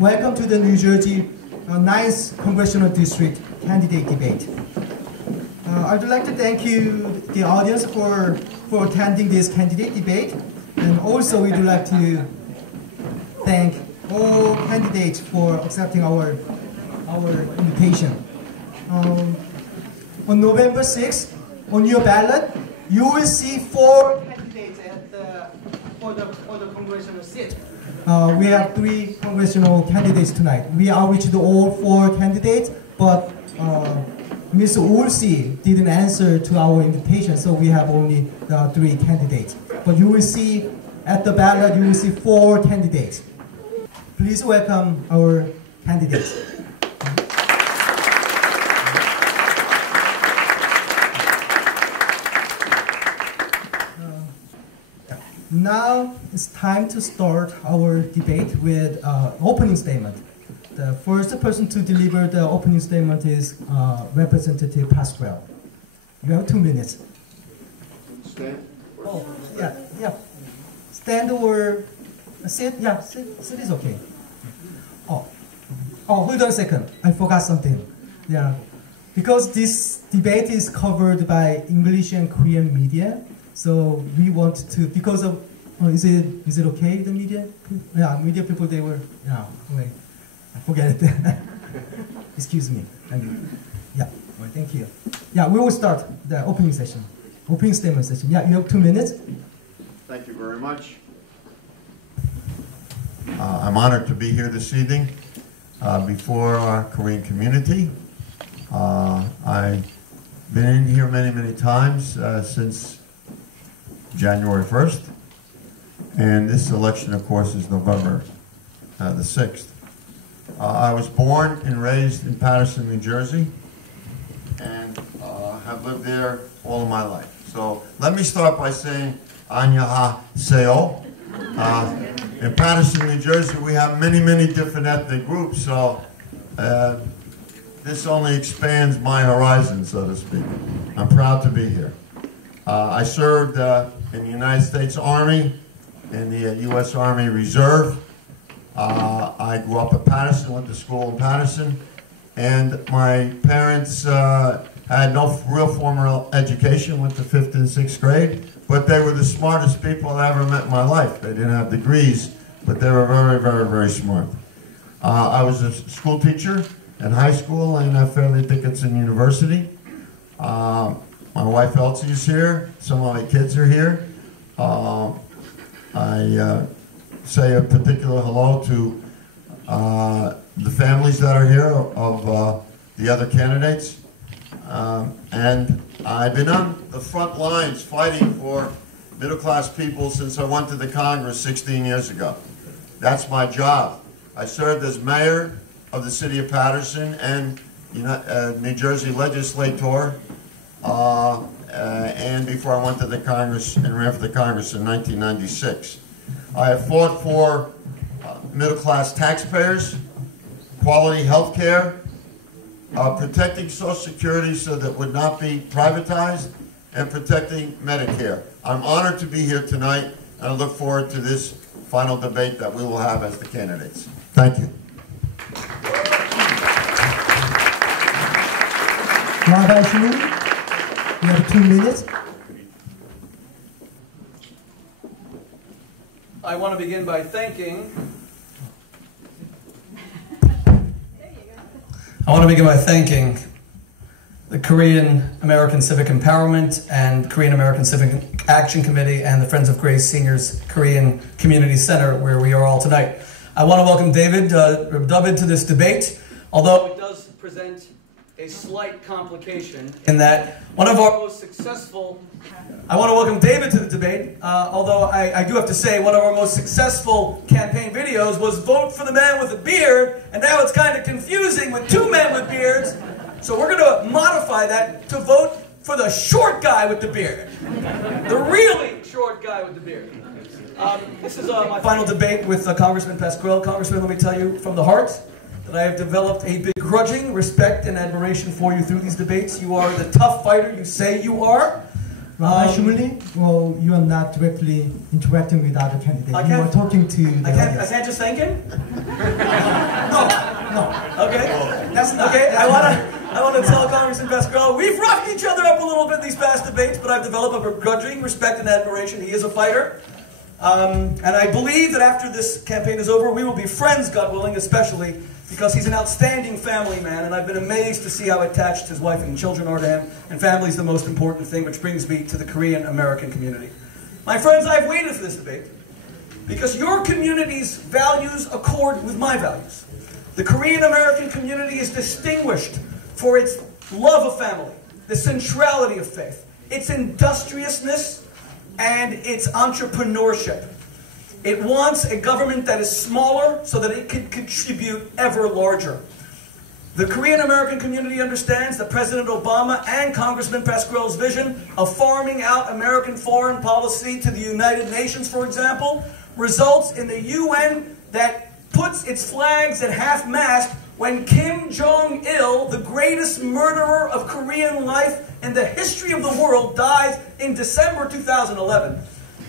Welcome to the New Jersey 9th Congressional District Candidate Debate. I'd like to thank you, the audience, for attending this candidate debate. And also we'd like to thank all candidates for accepting our invitation. On November 6th, on your ballot, you will see 4 candidates for the congressional seat. We have 3 congressional candidates tonight. We outreached all 4 candidates, but Ms. Woolsey didn't answer to our invitation, so we have only 3 candidates. But you will see at the ballot, you will see 4 candidates. Please welcome our candidates. Now it's time to start our debate with opening statement. The first person to deliver the opening statement is Representative Pasquale. You have 2 minutes. Stand? Oh, yeah. Stand or sit? Yeah, sit is okay. Oh, hold on a second. I forgot something. Yeah, because this debate is covered by English and Korean media. So we want to, because of, is it okay, the media? Yeah, media people, they were, yeah, wait, I forget it. Excuse me. Yeah, well, thank you. Yeah, we will start the opening session, opening statement session. Yeah, you have 2 minutes. Thank you very much. I'm honored to be here this evening before our Korean community. I've been in here many, many times since January 1st, and this election, of course, is November the 6th. I was born and raised in Paterson, New Jersey, and have lived there all of my life. So let me start by saying 안녕하세요. In Paterson, New Jersey, we have many, many different ethnic groups, so this only expands my horizon, so to speak. I'm proud to be here. I served in the United States Army, in the U.S. Army Reserve. I grew up in Paterson, went to school in Paterson, and my parents had no real formal education, went to 5th and 6th grade, but they were the smartest people I ever met in my life. They didn't have degrees, but they were very, very, very smart. I was a school teacher in high school and at Fairleigh Dickinson University. My wife Elsie is here. Some of my kids are here. I say a particular hello to the families that are here of the other candidates. And I've been on the front lines fighting for middle-class people since I went to the Congress 16 years ago. That's my job. I served as mayor of the city of Paterson and New Jersey legislator, and before I went to the Congress and ran for the Congress in 1996. I have fought for middle-class taxpayers, quality health care, protecting Social Security so that it would not be privatized, and protecting Medicare. I'm honored to be here tonight, and I look forward to this final debate that we will have as the candidates. Thank you. You have 2 minutes. I want to begin by thanking the Korean American Civic Empowerment and Korean American Civic Action Committee and the Friends of Grace Seniors Korean Community Center, where we are all tonight. I want to welcome David to this debate, although it does present a slight complication in that one of our most successful... I want to welcome David to the debate, although I do have to say one of our most successful campaign videos was vote for the man with a beard, and now it's kind of confusing with 2 men with beards. So we're going to modify that to vote for the short guy with the beard. The really short guy with the beard. This is my final debate with Congressman Pasquale. Congressman, let me tell you from the heart that I have developed a begrudging respect and admiration for you through these debates. You are the tough fighter you say you are. Rabbi Shumuli, well, you are not directly interacting with other candidates. You are talking to the I can't just thank him? No. Okay. That's not. Okay, I want to tell Congressman Pascal, we've roughed each other up a little bit in these past debates, but I've developed a begrudging respect and admiration. He is a fighter. And I believe that after this campaign is over, we will be friends, God willing, especially because he's an outstanding family man, and I've been amazed to see how attached his wife and children are to him, and family is the most important thing, which brings me to the Korean American community. My friends, I've waited for this debate because your community's values accord with my values. The Korean American community is distinguished for its love of family, the centrality of faith, its industriousness, and its entrepreneurship. It wants a government that is smaller so that it can contribute ever larger. The Korean American community understands that President Obama and Congressman Pascrell's vision of farming out American foreign policy to the United Nations, for example, results in the UN that puts its flags at half-mast when Kim Jong-il, the greatest murderer of Korean life in the history of the world, dies in December 2011.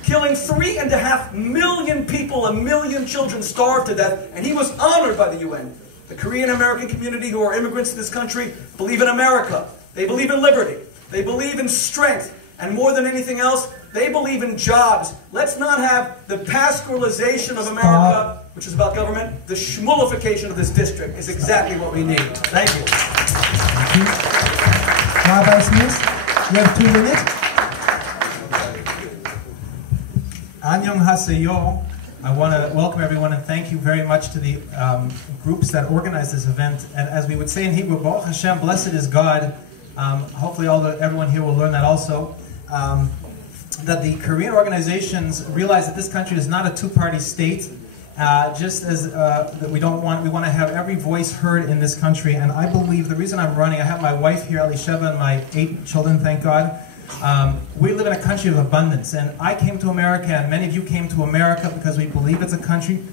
Killing 3.5 million people, 1 million children starved to death, and he was honored by the UN. The Korean American community, who are immigrants to this country, believe in America. They believe in liberty. They believe in strength. And more than anything else, they believe in jobs. Let's not have the pastoralization of America, which is about government. The schmulification of this district is exactly what we need. Thank you. Thank you. Rabbi Smith, you have 2 minutes. 안녕하세요. I want to welcome everyone and thank you very much to the groups that organized this event. And as we would say in Hebrew, Baruch Hashem, blessed is God. Hopefully everyone here will learn that also. That the Korean organizations realize that this country is not a two-party state. Just as that we want to have every voice heard in this country. And I believe the reason I'm running, I have my wife here, Elisheva, and my 8 children, thank God. We live in a country of abundance, and I came to America, and many of you came to America because we believe it's a country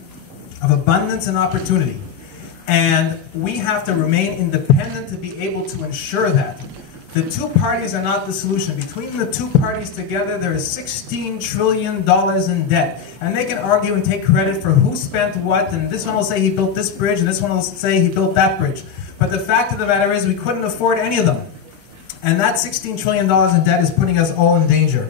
of abundance and opportunity. And we have to remain independent to be able to ensure that. The two parties are not the solution. Between the two parties together, there is $16 trillion in debt. And they can argue and take credit for who spent what, and this one will say he built this bridge, and this one will say he built that bridge. But the fact of the matter is we couldn't afford any of them. And that $16 trillion in debt is putting us all in danger.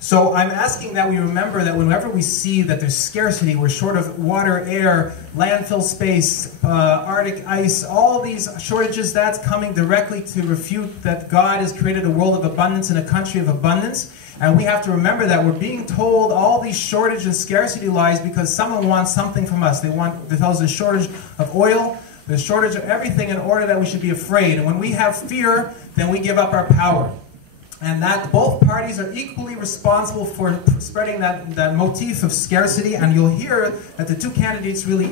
So I'm asking that we remember that whenever we see that there's scarcity, we're short of water, air, landfill space, Arctic ice, all these shortages, that's coming directly to refute that God has created a world of abundance and a country of abundance. And we have to remember that we're being told all these shortage and scarcity lies because someone wants something from us. They tell us there's a shortage of oil, there's shortage of everything in order that we should be afraid. And when we have fear, then we give up our power. And that both parties are equally responsible for spreading that motif of scarcity, and you'll hear that the two candidates really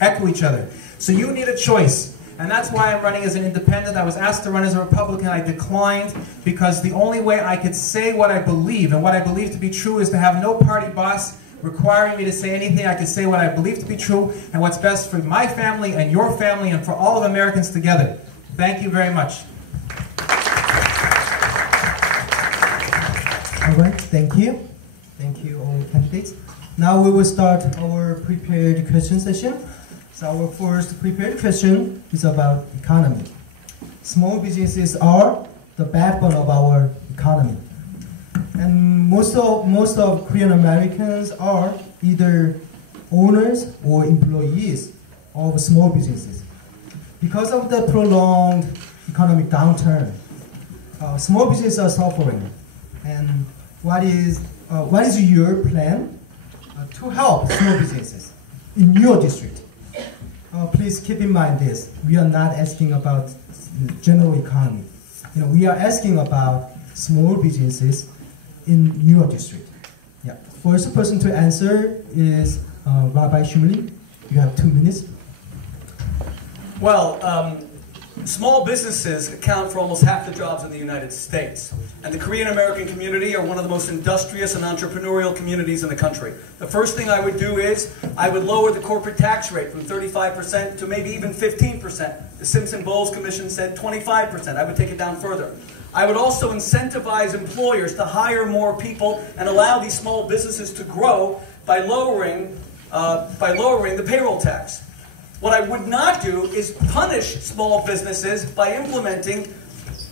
echo each other. So you need a choice. And that's why I'm running as an independent. I was asked to run as a Republican. I declined because the only way I could say what I believe, and what I believe to be true, is to have no party boss requiring me to say anything. I could say what I believe to be true and what's best for my family and your family and for all of Americans together. Thank you very much. All right, thank you. Thank you, all candidates. Now we will start our prepared question session. So our first prepared question is about economy. Small businesses are the backbone of our economy. And most of Korean Americans are either owners or employees of small businesses. Because of the prolonged economic downturn, small businesses are suffering. And what is your plan to help small businesses in your district? Please keep in mind this. We are not asking about the general economy. We are asking about small businesses in your district. Yeah. First person to answer is Rabbi Shumuli. You have 2 minutes. Well, small businesses account for almost half the jobs in the United States. And the Korean American community are one of the most industrious and entrepreneurial communities in the country. The first thing I would do is I would lower the corporate tax rate from 35% to maybe even 15%. The Simpson-Bowles Commission said 25%. I would take it down further. I would also incentivize employers to hire more people and allow these small businesses to grow by lowering the payroll tax. What I would not do is punish small businesses by implementing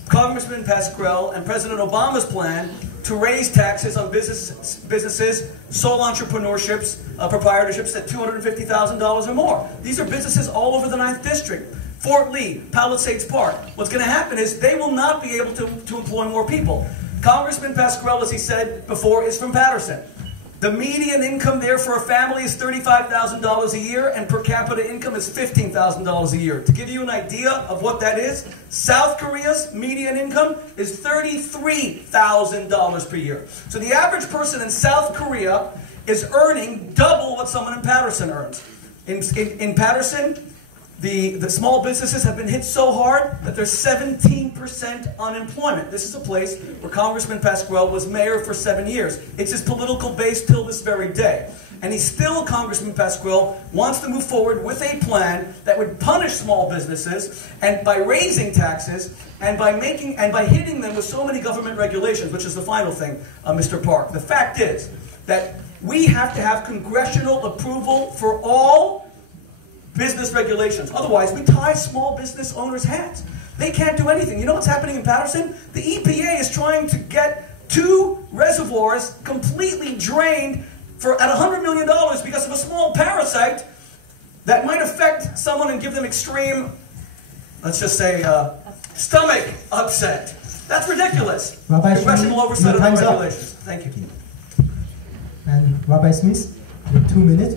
Congressman Pascrell and President Obama's plan to raise taxes on businesses, sole entrepreneurships, proprietorships at $250,000 or more. These are businesses all over the 9th District. Fort Lee, Palisades Park. What's going to happen is they will not be able to employ more people. Congressman Pascrell, as he said before, is from Patterson. The median income there for a family is $35,000 a year, and per capita income is $15,000 a year. To give you an idea of what that is, South Korea's median income is $33,000 per year. So the average person in South Korea is earning double what someone in Patterson earns. In Patterson, the small businesses have been hit so hard that there's 17% unemployment. This is a place where Congressman Pascrell was mayor for 7 years. It's his political base till this very day. And Congressman Pascrell wants to move forward with a plan that would punish small businesses and by raising taxes and by hitting them with so many government regulations, which is the final thing, Mr. Park. The fact is that we have to have congressional approval for all business regulations. Otherwise, we tie small business owners' hands. They can't do anything. You know what's happening in Patterson? The EPA is trying to get 2 reservoirs completely drained at $100 million because of a small parasite that might affect someone and give them extreme, let's just say, stomach upset. That's ridiculous. Rabbi Congressional Schmidt, oversight of the your time's up. regulations. Thank you. And Rabbi Smith, your 2 minutes.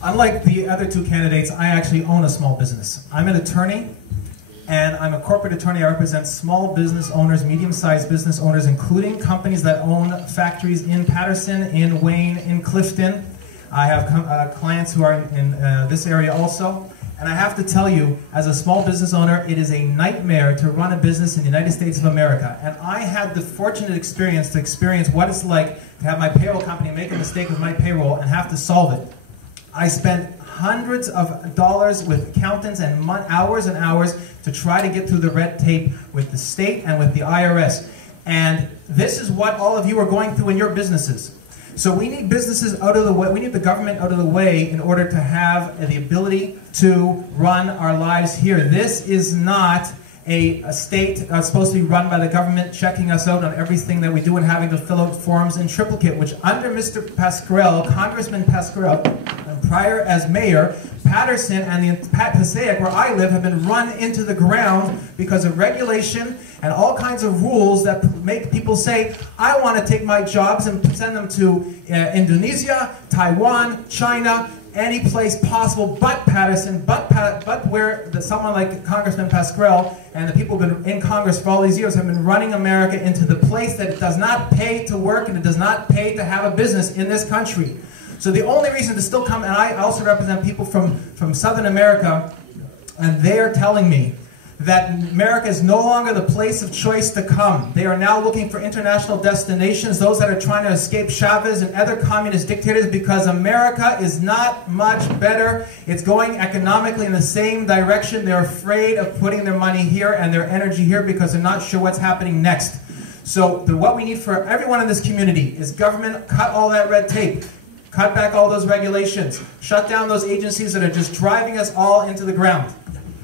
Unlike the other 2 candidates, I actually own a small business. I'm an attorney, and I'm a corporate attorney. I represent small business owners, medium-sized business owners, including companies that own factories in Patterson, in Wayne, in Clifton. I have clients who are in this area also. And I have to tell you, as a small business owner, it is a nightmare to run a business in the United States of America. And I had the fortunate experience to experience what it's like to have my payroll company make a mistake with my payroll and have to solve it. I spent hundreds of dollars with accountants and hours and hours to try to get through the red tape with the state and with the IRS. And this is what all of you are going through in your businesses. So we need businesses out of the way, we need the government out of the way in order to have the ability to run our lives here. This is not a state supposed to be run by the government checking us out on everything that we do and having to fill out forms in triplicate, which under Mr. Pascrell, Congressman Pascrell, and prior as mayor, Patterson and the Passaic, where I live, have been run into the ground because of regulation and all kinds of rules that make people say, I want to take my jobs and send them to Indonesia, Taiwan, China, any place possible but Patterson, but where someone like Congressman Pascrell and the people who've been in Congress for all these years have been running America into the place that it does not pay to work and it does not pay to have a business in this country. So the only reason to still come, and I also represent people from Southern America, and they are telling me that America is no longer the place of choice to come. They are now looking for international destinations, those that are trying to escape Chavez and other communist dictators, because America is not much better. It's going economically in the same direction. They're afraid of putting their money here and their energy here because they're not sure what's happening next. So what we need for everyone in this community is government, cut all that red tape. Cut back all those regulations. Shut down those agencies that are just driving us all into the ground.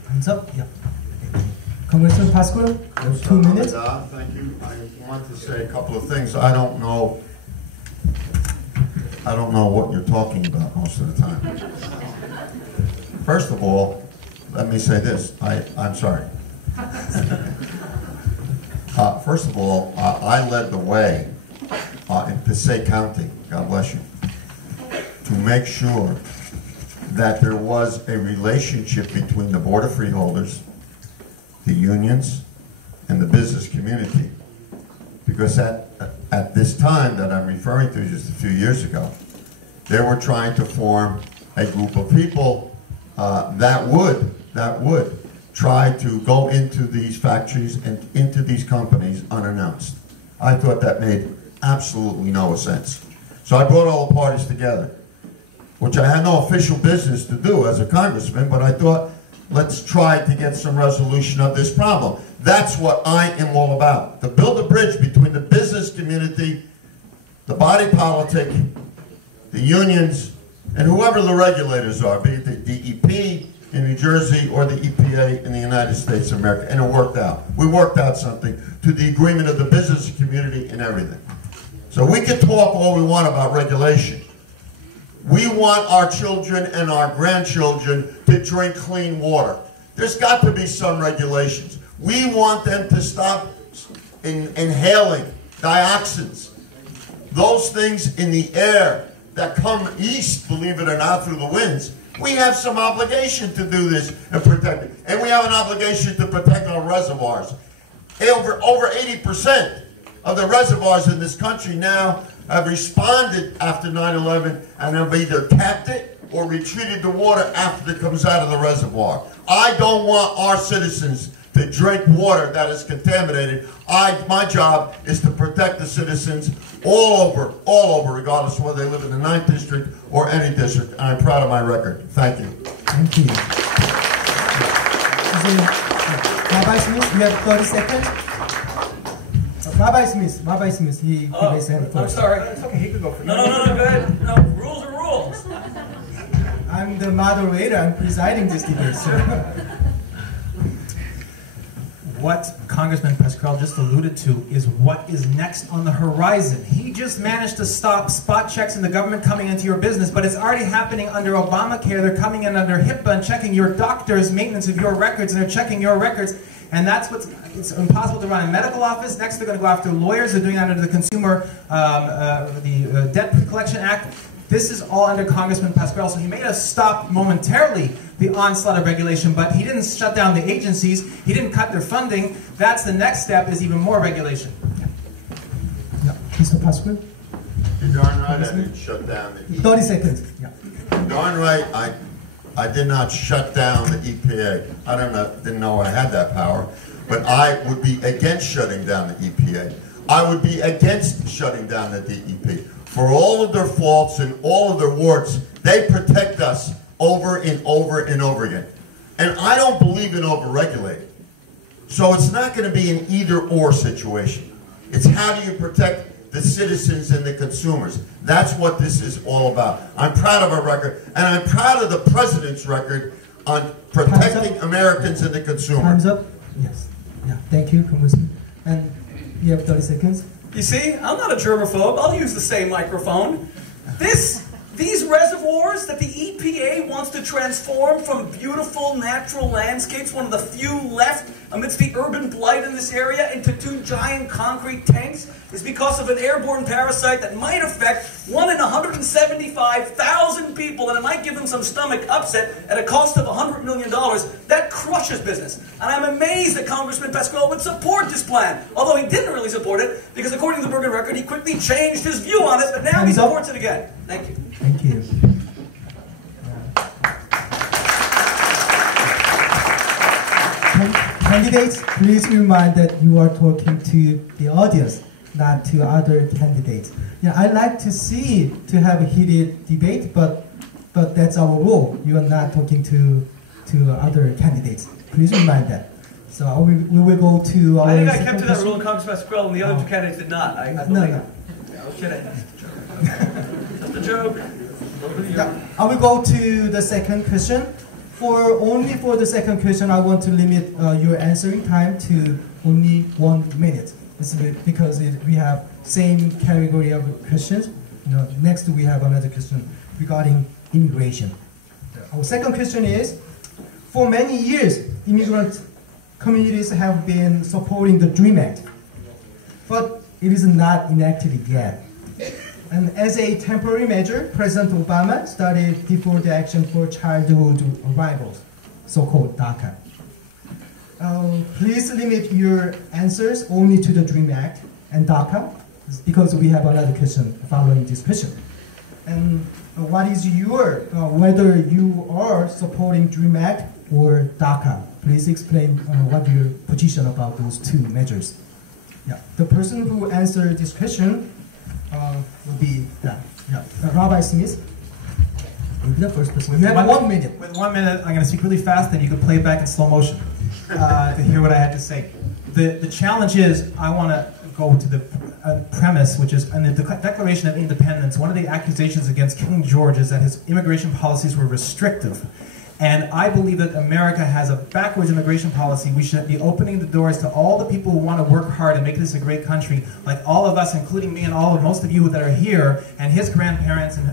Hands up. Yeah. Congressman Pascrell, 2 minutes. Thank you. I want to say a couple of things. I don't know what you're talking about most of the time. First of all, let me say this. I'm sorry. First of all, I led the way in Passaic County, God bless you, to make sure that there was a relationship between the Board of Freeholders, the unions, and the business community. Because at this time that I'm referring to, just a few years ago, they were trying to form a group of people that would try to go into these factories and into these companies unannounced. I thought that made absolutely no sense. So I brought all the parties together, which I had no official business to do as a congressman, but I thought let's try to get some resolution of this problem. That's what I am all about, to build a bridge between the business community, the body politic, the unions, and whoever the regulators are, be it the DEP in New Jersey or the EPA in the United States of America. And it worked out. We worked out something to the agreement of the business community and everything. So we can talk all we want about regulation. We want our children and our grandchildren to drink clean water. There's got to be some regulations. We want them to stop inhaling dioxins. Those things in the air that come east, believe it or not, through the winds. We have some obligation to do this and protect it. And we have an obligation to protect our reservoirs. Over 80% of the reservoirs in this country now have responded after 9/11 and have either tapped it or retreated the water after it comes out of the reservoir. I don't want our citizens to drink water that is contaminated. My job is to protect the citizens all over, regardless of whether they live in the 9th District or any district. And I'm proud of my record. Thank you. Thank you. Rabbi Smith, you have 30 seconds. Rabbi Smith, he raised his hand first. I'm sorry. It's okay, he can go for No, go ahead. No, rules are rules. I'm the moderator. I'm presiding this debate. So. What Congressman Pascrell just alluded to is what is next on the horizon. He just managed to stop spot checks in the government coming into your business, but it's already happening under Obamacare. They're coming in under HIPAA and checking your doctor's maintenance of your records, and they're checking your records. And that's it's impossible to run a medical office. Next, they're going to go after lawyers. They're doing that under the Consumer Debt Collection Act. This is all under Congressman Pascrell. So he made us stop momentarily the onslaught of regulation, but he didn't shut down the agencies. He didn't cut their funding. That's the next step, is even more regulation. Yeah. Mr. Pascrell? You're darn right I didn't shut down the EPA. 30 seconds. Yeah. Darn right I did not shut down the EPA. Didn't know I had that power, but I would be against shutting down the EPA. I would be against shutting down the DEP. For all of their faults and all of their warts, they protect us over and over and over again. And I don't believe in over-regulating. So it's not going to be an either-or situation. It's how do you protect the citizens and the consumers. That's what this is all about. I'm proud of our record, and I'm proud of the President's record on protecting Americans and the consumer. Time's up? Yes. Yeah. Thank you, Congressman. And you have 30 seconds. You see, I'm not a germaphobe. I'll use the same microphone. These reservoirs that the EPA wants to transform from beautiful natural landscapes, one of the few left amidst the urban blight in this area, into 2 giant concrete tanks, is because of an airborne parasite that might affect 1 in 175,000 people, and it might give them some stomach upset at a cost of $100 million. That crushes business. And I'm amazed that Congressman Pascrell would support this plan, although he didn't really support it, because according to the Bergen Record, he quickly changed his view on it, but now he supports it again. Thank you. Thank you. Candidates, please remind that you are talking to the audience, not to other candidates. Yeah, I like to have a heated debate, but that's our rule. You are not talking to other candidates. Please remind that. So we will go to our. I think I kept to that rule in Congressman Pascrell, and the other 2 candidates did not. No. Just a joke. Yeah. I will go to the second question. Only for the second question, I want to limit your answering time to only 1 minute. It's because we have same category of questions. Next we have another question regarding immigration. Our second question is, for many years, immigrant communities have been supporting the DREAM Act, but it is not enacted yet. And as a temporary measure, President Obama started Deferred Action for Childhood Arrivals, so-called DACA. Please limit your answers only to the DREAM Act and DACA, because we have another question following this question. And what is whether you are supporting DREAM Act or DACA? Please explain what your position about those 2 measures. Yeah, the person who answered this question will be Rabbi Smith. You'll be the first person. You have 1 minute. With 1 minute, I'm going to speak really fast, and you can play it back in slow motion to hear what I had to say. The challenge is, I want to go to the premise, which is in the Declaration of Independence, one of the accusations against King George is that his immigration policies were restrictive. And I believe that America has a backwards immigration policy. We should be opening the doors to all the people who want to work hard and make this a great country, like all of us, including me and most of you that are here, and his grandparents, and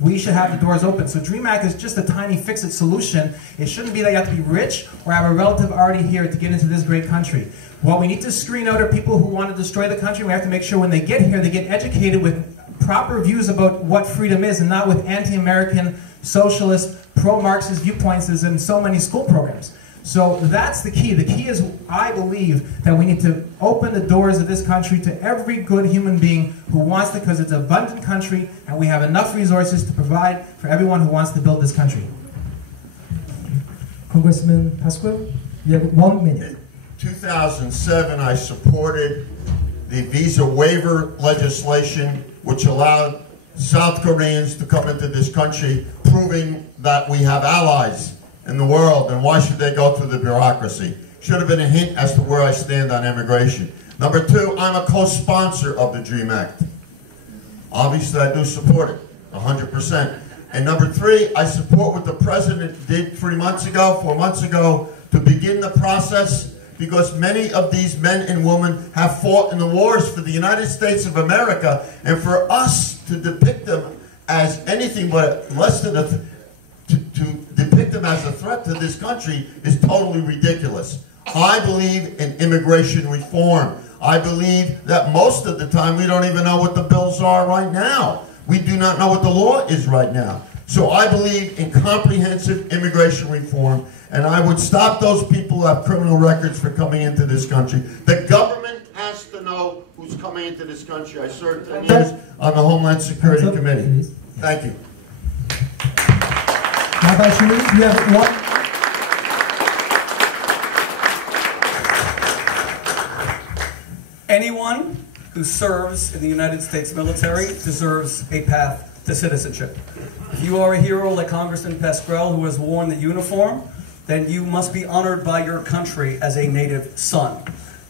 we should have the doors open. So DREAM Act is just a tiny fix-it solution. It shouldn't be that you have to be rich or have a relative already here to get into this great country. What we need to screen out are people who want to destroy the country. We have to make sure when they get here, they get educated with proper views about what freedom is, and not with anti-American, socialist, pro-Marxist viewpoints as in so many school programs. So that's the key. The key is, I believe, that we need to open the doors of this country to every good human being who wants to, because it's an abundant country, and we have enough resources to provide for everyone who wants to build this country. Congressman Pasquale, you have 1 minute. In 2007, I supported the visa waiver legislation, which allowed South Koreans to come into this country, proving that we have allies in the world, and why should they go through the bureaucracy? Should have been a hint as to where I stand on immigration. Number two, I'm a co-sponsor of the DREAM Act. Obviously, I do support it, 100%. And number three, I support what the President did 4 months ago, to begin the process, because many of these men and women have fought in the wars for the United States of America, and for us to depict them as anything but less than to depict them as a threat to this country is totally ridiculous. I believe in immigration reform. I believe that most of the time we don't even know what the bills are right now. We do not know what the law is right now. So I believe in comprehensive immigration reform, and I would stop those people who have criminal records for coming into this country. The government has to know who's coming into this country. I served 10 years on the Homeland Security Committee. Thank you. You have 1. Anyone who serves in the United States military deserves a path to citizenship. If you are a hero like Congressman Pasquale, who has worn the uniform, then you must be honored by your country as a native son.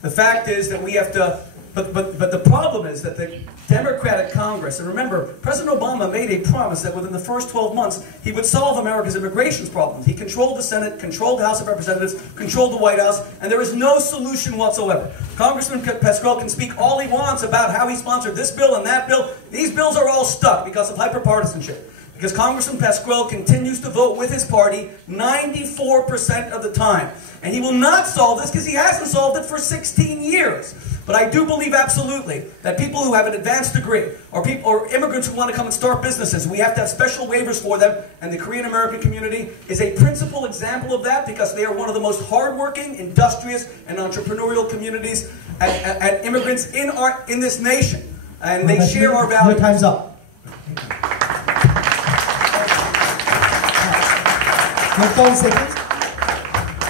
The fact is that we have to, but the problem is that the Democratic Congress, and remember, President Obama made a promise that within the first 12 months, he would solve America's immigration problems. He controlled the Senate, controlled the House of Representatives, controlled the White House, and there is no solution whatsoever. Congressman Pasquale can speak all he wants about how he sponsored this bill and that bill. These bills are all stuck because of hyperpartisanship. Because Congressman Pasquale continues to vote with his party 94% of the time. And he will not solve this because he hasn't solved it for 16 years. But I do believe absolutely that people who have an advanced degree, or immigrants who want to come and start businesses, we have to have special waivers for them. And the Korean American community is a principal example of that, because they are one of the most hardworking, industrious, and entrepreneurial communities and immigrants in this nation. And they share our values. Your time's up.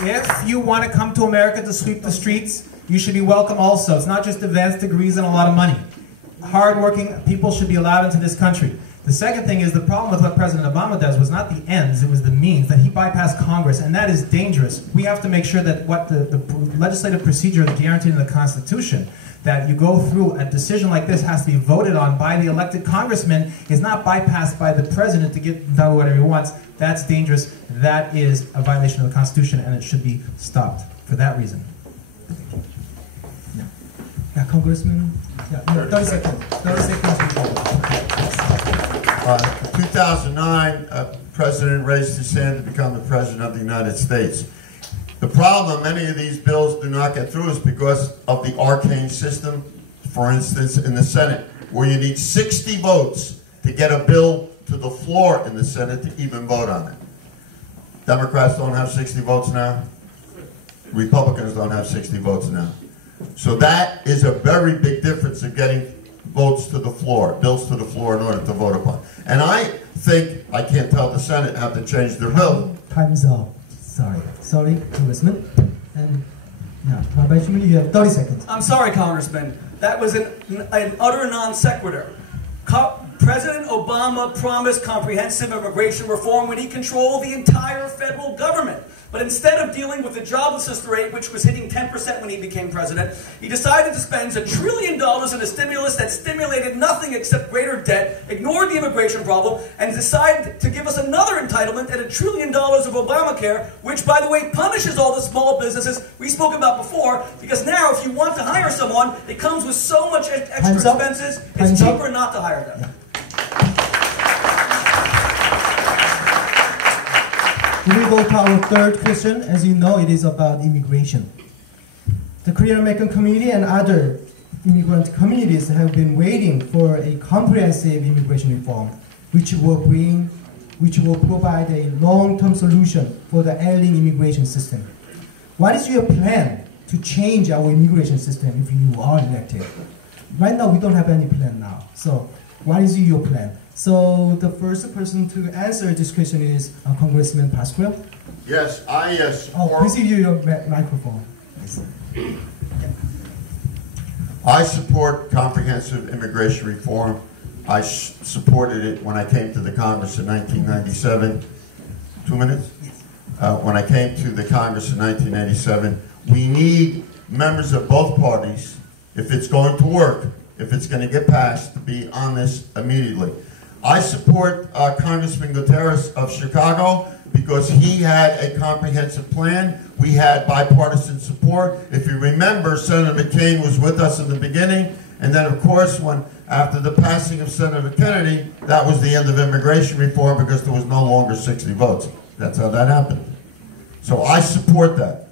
If you want to come to America to sweep the streets, you should be welcome also. It's not just advanced degrees and a lot of money. Hardworking people should be allowed into this country. The second thing is, the problem with what President Obama does was not the ends, it was the means, that he bypassed Congress, and that is dangerous. We have to make sure that what the legislative procedure is guaranteed in the Constitution, that you go through a decision like this has to be voted on by the elected congressman, is not bypassed by the president to get done whatever he wants. That's dangerous. That is a violation of the Constitution, and it should be stopped for that reason. Yeah, Congressman. Yeah, 30 seconds. 30 seconds. 2009, President raised his hand to become the President of the United States. The problem many of these bills do not get through is because of the arcane system, for instance, in the Senate, where you need 60 votes to get a bill to the floor in the Senate to even vote on it. Democrats don't have 60 votes now. Republicans don't have 60 votes now. So that is a very big difference in getting votes to the floor, bills to the floor in order to vote upon. And I think, I can't tell the Senate how to change their bill. Time's up. Sorry, Congressman. And yeah, Rabbi Shimon, you have 30 seconds. I'm sorry, Congressman. That was an utter non sequitur. President Obama promised comprehensive immigration reform when he controlled the entire federal government. But instead of dealing with the joblessness rate, which was hitting 10% when he became president, he decided to spend $1 trillion in a stimulus that stimulated nothing except greater debt, ignored the immigration problem, and decided to give us another entitlement at $1 trillion of Obamacare, which, by the way, punishes all the small businesses we spoke about before, because now if you want to hire someone, it comes with so much extra expenses, it's cheaper not to hire them. We will go to our third question. As you know, it is about immigration. The Korean American community and other immigrant communities have been waiting for a comprehensive immigration reform, which will provide a long-term solution for the ailing immigration system. What is your plan to change our immigration system if you are elected? Right now, we don't have any plan now. So, what is your plan? So the first person to answer this question is Congressman Pasquale. Yes, I support. Oh, please use your microphone. Yes. I support comprehensive immigration reform. I supported it when I came to the Congress in 1997. 2 minutes? Yes. When I came to the Congress in 1987, we need members of both parties, if it's going to work, if it's going to get passed, to be on this immediately. I support Congressman Gutierrez of Chicago because he had a comprehensive plan. We had bipartisan support. If you remember, Senator McCain was with us in the beginning, and then of course after the passing of Senator Kennedy, that was the end of immigration reform because there was no longer 60 votes. That's how that happened. So I support that.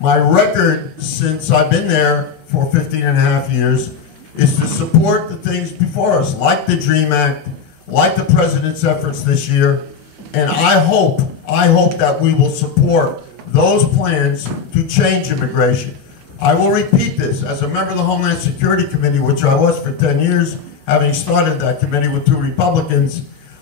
My record since I've been there for 15 and a half years is to support the things before us, like the DREAM Act, like the President's efforts this year, and I hope that we will support those plans to change immigration. I will repeat this. As a member of the Homeland Security Committee, which I was for 10 years, having started that committee with 2 Republicans,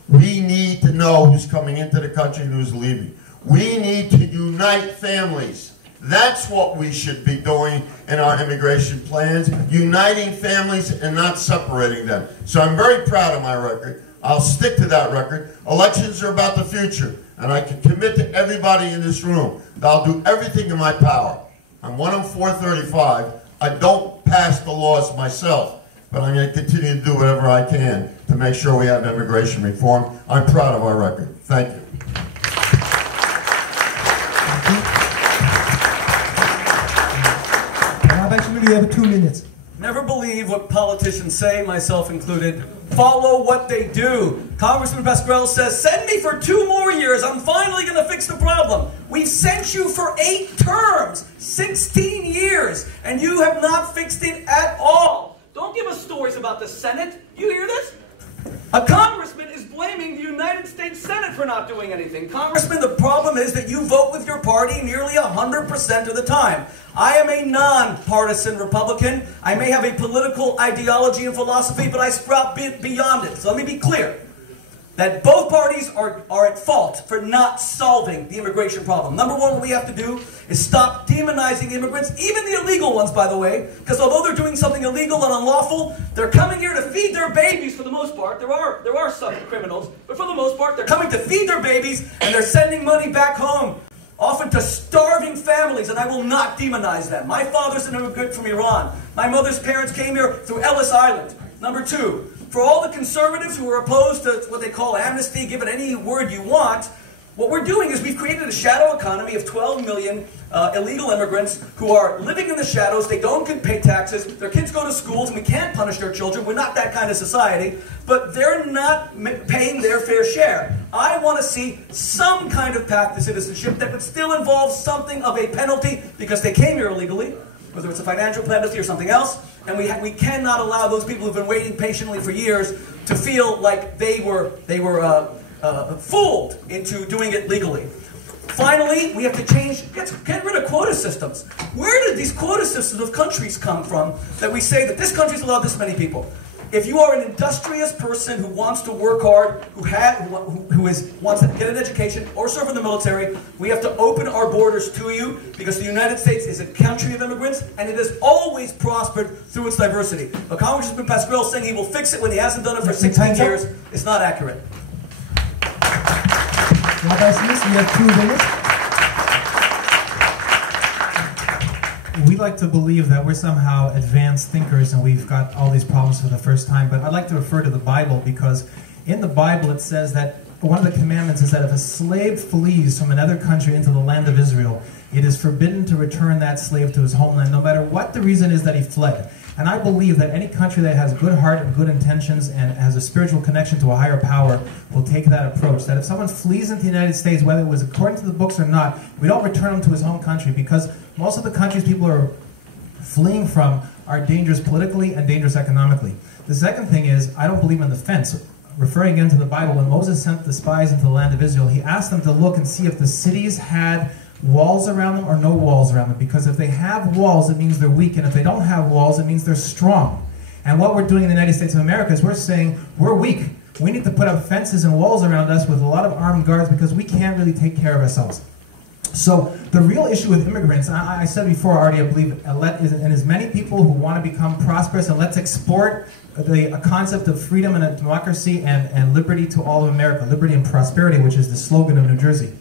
we need to know who's coming into the country and who's leaving. We need to unite families. That's what we should be doing in our immigration plans, uniting families and not separating them. So I'm very proud of my record. I'll stick to that record. Elections are about the future, and I can commit to everybody in this room that I'll do everything in my power. I'm 1 in 435. I don't pass the laws myself, but I'm going to continue to do whatever I can to make sure we have immigration reform. I'm proud of our record. Thank you. You have 2 minutes. Never believe what politicians say, myself included. Follow what they do. Congressman Pasquale says, send me for 2 more years. I'm finally going to fix the problem. We've sent you for 8 terms, 16 years, and you have not fixed it at all. Don't give us stories about the Senate. You hear this? A congressman is blaming the United States Senate for not doing anything. Congressman, the problem is that you vote with your party nearly 100% of the time. I am a non-partisan Republican. I may have a political ideology and philosophy, but I sprout beyond it. So let me be clear that both parties are at fault for not solving the immigration problem. Number one, what we have to do is stop demonizing immigrants, even the illegal ones, by the way, because although they're doing something illegal and unlawful, they're coming here to feed their babies for the most part. There are some criminals, but for the most part, they're coming to feed their babies, and they're sending money back home, often to starving families, and I will not demonize them. My father's an immigrant from Iran. My mother's parents came here through Ellis Island. Number two, for all the conservatives who are opposed to what they call amnesty, give it any word you want, what we're doing is we've created a shadow economy of 12 million illegal immigrants who are living in the shadows. They don't pay taxes. Their kids go to schools, and we can't punish their children. We're not that kind of society. But they're not paying their fair share. I want to see some kind of path to citizenship that would still involve something of a penalty because they came here illegally, whether it's a financial penalty or something else. And we cannot allow those people who've been waiting patiently for years to feel like they were fooled into doing it legally. Finally, we have to get rid of quota systems. Where did these quota systems of countries come from that we say that this country's allowed this many people? If you are an industrious person who wants to work hard, wants to get an education or serve in the military, we have to open our borders to you because the United States is a country of immigrants and it has always prospered through its diversity. But Congressman Pasquale saying he will fix it when he hasn't done it for 16 years is not accurate. Rabbi Smith, you have 2 minutes. We like to believe that we're somehow advanced thinkers and we've got all these problems for the first time, but I'd like to refer to the Bible because in the Bible it says that one of the commandments is that if a slave flees from another country into the land of Israel, it is forbidden to return that slave to his homeland, no matter what the reason is that he fled. And I believe that any country that has good heart and good intentions and has a spiritual connection to a higher power will take that approach. That if someone flees into the United States, whether it was according to the books or not, we don't return him to his home country because most of the countries people are fleeing from are dangerous politically and dangerous economically. The second thing is, I don't believe in the fence. Referring again to the Bible, when Moses sent the spies into the land of Israel, he asked them to look and see if the cities had walls around them or no walls around them. Because if they have walls, it means they're weak. And if they don't have walls, it means they're strong. And what we're doing in the United States of America is we're saying we're weak. We need to put up fences and walls around us with a lot of armed guards because we can't really take care of ourselves. So the real issue with immigrants, I said before already, I believe, and as many people who want to become prosperous, and let's export a concept of freedom and a democracy and liberty to all of America, liberty and prosperity, which is the slogan of New Jersey.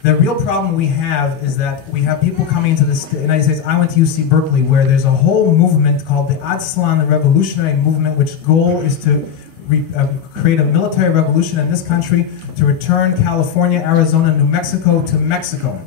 The real problem we have is that we have people coming into the United States. I went to UC Berkeley, where there's a whole movement called the Atzlan, the Revolutionary Movement, which goal is to create a military revolution in this country to return California, Arizona, New Mexico to Mexico.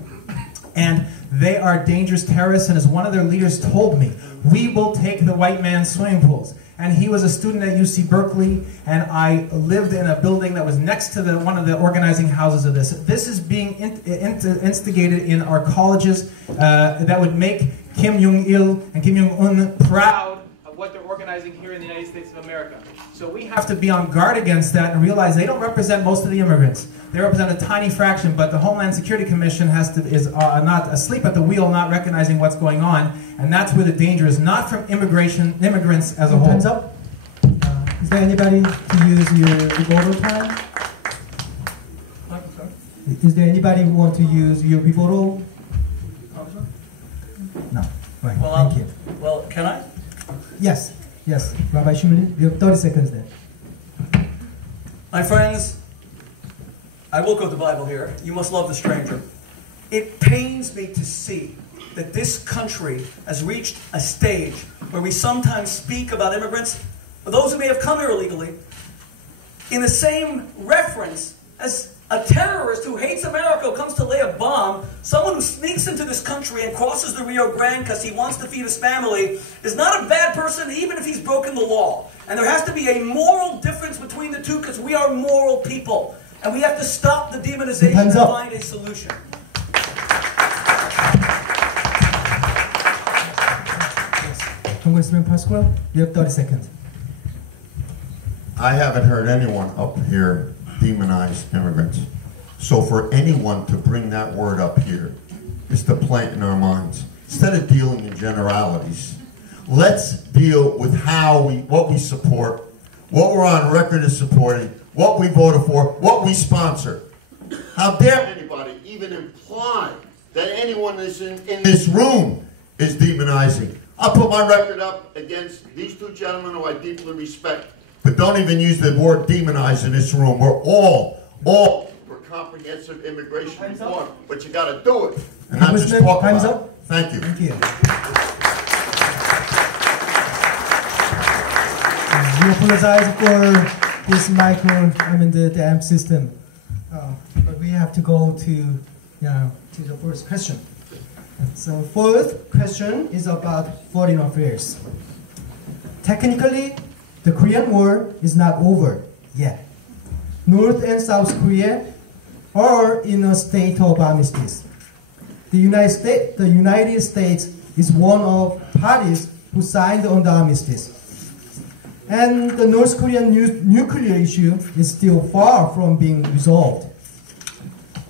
And they are dangerous terrorists, and as one of their leaders told me, we will take the white man's swimming pools. And he was a student at UC Berkeley, and I lived in a building that was next to one of the organizing houses of this. This is being instigated in our colleges that would make Kim Jong-il and Kim Jong-un proud of what they're organizing here in the United States of America. So we have to be on guard against that and realize they don't represent most of the immigrants. They represent a tiny fraction, but the Homeland Security Commission is not asleep at the wheel, not recognizing what's going on, and that's where the danger is, not from immigrants as a whole. Hands up. Is there anybody to use your rebuttal time? Is there anybody who wants to use your rebuttal? No. Right. Well, thank you. Well, can I? Yes. Yes. Rabbi Shimon, you have 30 seconds there. My friends, I will quote the Bible here. You must love the stranger. It pains me to see that this country has reached a stage where we sometimes speak about immigrants, or those who may have come here illegally, in the same reference as a terrorist who hates America, who comes to lay a bomb, someone who sneaks into this country and crosses the Rio Grande because he wants to feed his family, is not a bad person even if he's broken the law. And there has to be a moral difference between the two because we are moral people. And we have to stop the demonization and find a solution. Congressman Pasquale, you have 30 seconds. I haven't heard anyone up here demonize immigrants. So for anyone to bring that word up here is to plant in our minds. Instead of dealing in generalities, let's deal with what we support, what we're on record as supporting, what we voted for, what we sponsor. How dare anybody even imply that anyone is in this room is demonizing? I'll put my record up against these two gentlemen who I deeply respect, but don't even use the word demonize in this room. We're all for comprehensive immigration reform, but you got to do it and not just talk about it. Thank you. Thank you. We apologize for this the amp system, but we have to go to the first question. So fourth question is about foreign affairs. Technically, the Korean War is not over yet. North and South Korea are in a state of armistice. The United States is one of parties who signed on the armistice. And the North Korean nuclear issue is still far from being resolved.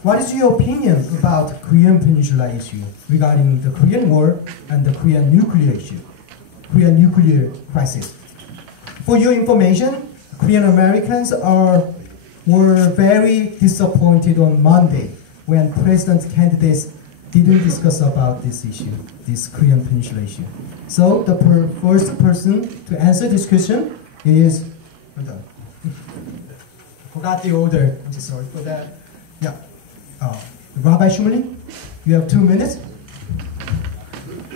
What is your opinion about Korean Peninsula issue regarding the Korean War and the Korean nuclear issue, Korean nuclear crisis? For your information, Korean Americans were very disappointed on Monday when president candidates didn't discuss about this issue, this Korean Peninsula issue. So the first person to answer this question is, forgot the order, I'm so sorry for that. Yeah, Rabbi Shumlin, you have 2 minutes.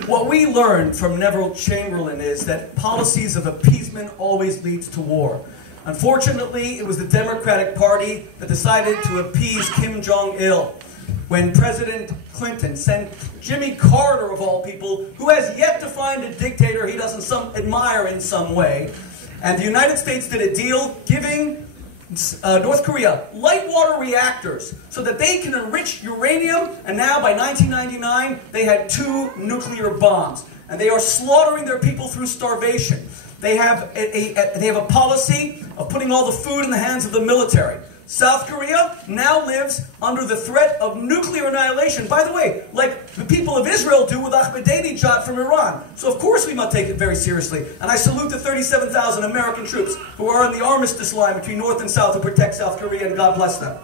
What we learned from Neville Chamberlain is that policies of appeasement always leads to war. Unfortunately, it was the Democratic Party that decided to appease Kim Jong-il when President Clinton sent Jimmy Carter, of all people, who has yet to find a dictator he doesn't admire in some way. And the United States did a deal giving North Korea light water reactors so that they can enrich uranium, and now by 1999 they had 2 nuclear bombs, and they are slaughtering their people through starvation. They have a policy of putting all the food in the hands of the military. South Korea now lives under the threat of nuclear annihilation, by the way, like the people of Israel do with Ahmadinejad from Iran. So of course we must take it very seriously. And I salute the 37,000 American troops who are on the armistice line between North and South to protect South Korea, and God bless them.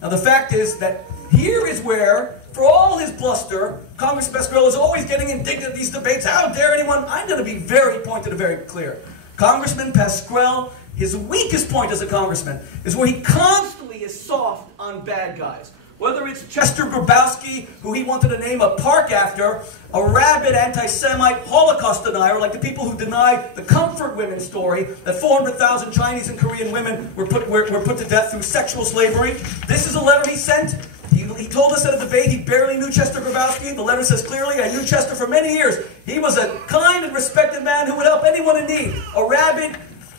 Now the fact is that here is where, for all his bluster, Congressman Pascrell is always getting indignant at these debates. How dare anyone? I'm going to be very pointed and very clear. Congressman Pascrell, his weakest point as a congressman is where he constantly is soft on bad guys. Whether it's Chester Grabowski, who he wanted to name a park after, a rabid anti-Semite Holocaust denier, like the people who deny the Comfort Women story, that 400,000 Chinese and Korean women were put to death through sexual slavery. This is a letter he sent. He told us at a debate he barely knew Chester Grabowski. The letter says clearly, I knew Chester for many years. He was a kind and respected man who would help anyone in need. A rabid,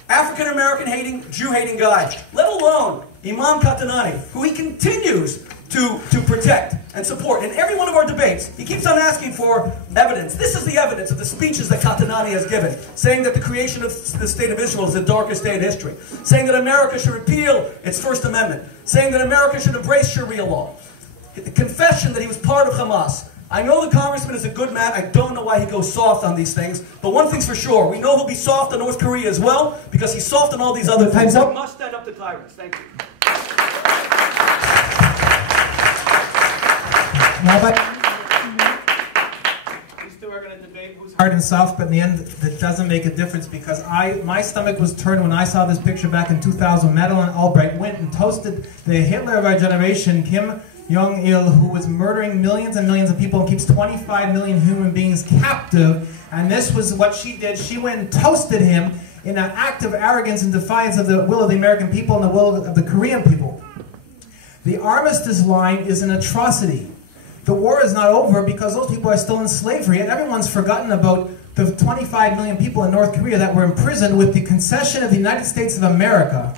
African-American hating, Jew-hating guy. Let alone Imam Katanani, who he continues to protect and support. In every one of our debates, he keeps on asking for evidence. This is the evidence of the speeches that Katanani has given, saying that the creation of the State of Israel is the darkest day in history, saying that America should repeal its First Amendment, saying that America should embrace Sharia law, the confession that he was part of Hamas. I know the congressman is a good man. I don't know why he goes soft on these things. But one thing's for sure. We know he'll be soft on North Korea as well, because he's soft on all these other things. Time's up. We must stand up to tyrants. Thank you. These two are going to debate who's hard and soft, but in the end, it doesn't make a difference, because my stomach was turned when I saw this picture back in 2000. Madeleine Albright went and toasted the Hitler of our generation, Kim Jong-il, who was murdering millions and millions of people and keeps 25 million human beings captive. And this was what she did. She went and toasted him in an act of arrogance and defiance of the will of the American people and the will of the Korean people. The armistice line is an atrocity. The war is not over because those people are still in slavery, and everyone's forgotten about the 25 million people in North Korea that were imprisoned with the concession of the United States of America,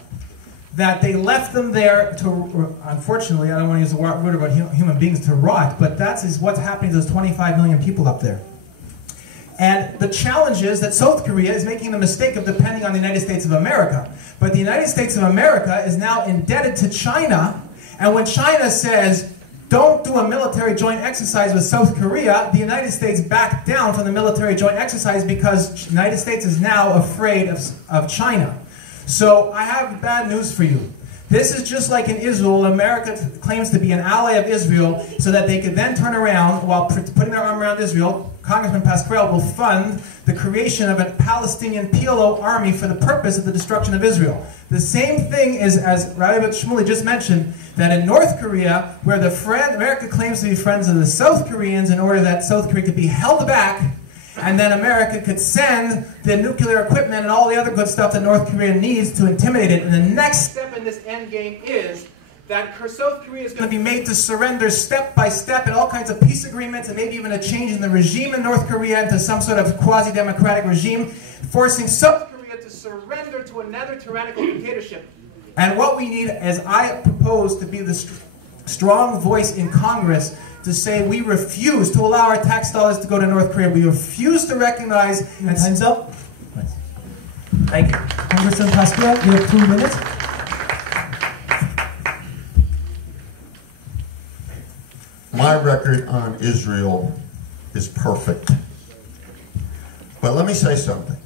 that they left them there to, unfortunately, I don't want to use the word about human beings, to rot, but that is what's happening to those 25 million people up there. And the challenge is that South Korea is making the mistake of depending on the United States of America. But the United States of America is now indebted to China, and when China says, don't do a military joint exercise with South Korea, the United States backed down from the military joint exercise because the United States is now afraid of China. So I have bad news for you. This is just like in Israel. America claims to be an ally of Israel so that they could then turn around, while putting their arm around Israel, Congressman Pascrell will fund the creation of a Palestinian PLO army for the purpose of the destruction of Israel. The same thing is, as Rabbi Shmuley just mentioned, that in North Korea, where America claims to be friends of the South Koreans in order that South Korea could be held back, and then America could send the nuclear equipment and all the other good stuff that North Korea needs to intimidate it. And the next step in this end game is that South Korea is going to be made to surrender step by step in all kinds of peace agreements, and maybe even a change in the regime in North Korea into some sort of quasi-democratic regime, forcing South Korea to surrender to another tyrannical dictatorship. And what we need, as I propose, to be the strong voice in Congress to say we refuse to allow our tax dollars to go to North Korea. We refuse to recognize... And time's up. Thank you. Congressman Pascrell, you have 2 minutes. My record on Israel is perfect. But let me say something.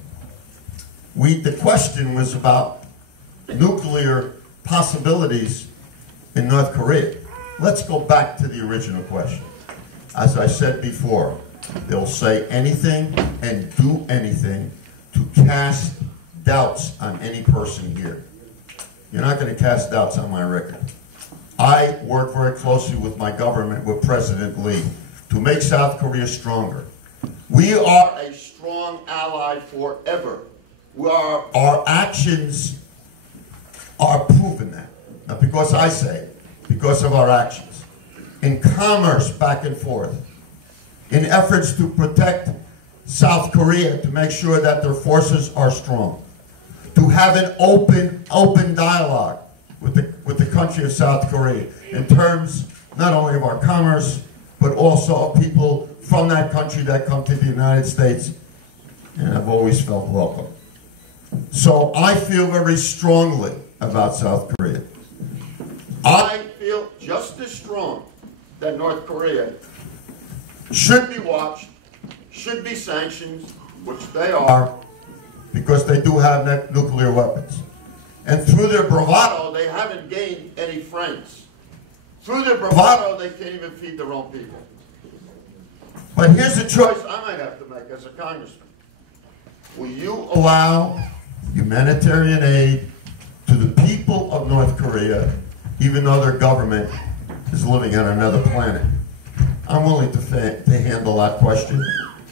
The question was about nuclear possibilities in North Korea. Let's go back to the original question. As I said before, they'll say anything and do anything to cast doubts on any person here. You're not going to cast doubts on my record. I work very closely with my government, with President Lee, to make South Korea stronger. We are a strong ally forever. Our actions are proving that. Not because I say it, because of our actions. In commerce, back and forth. In efforts to protect South Korea, to make sure that their forces are strong. To have an open dialogue with the country of South Korea in terms not only of our commerce, but also of people from that country that come to the United States and have always felt welcome. So I feel very strongly about South Korea. I feel just as strong that North Korea should be watched, should be sanctioned, which they are, because they do have nuclear weapons. And through their bravado, they haven't gained any friends. Through their bravado, they can't even feed their own people. But here's a choice I might have to make as a congressman. Will you allow humanitarian aid to the people of North Korea, even though their government is living on another planet? I'm willing to handle that question,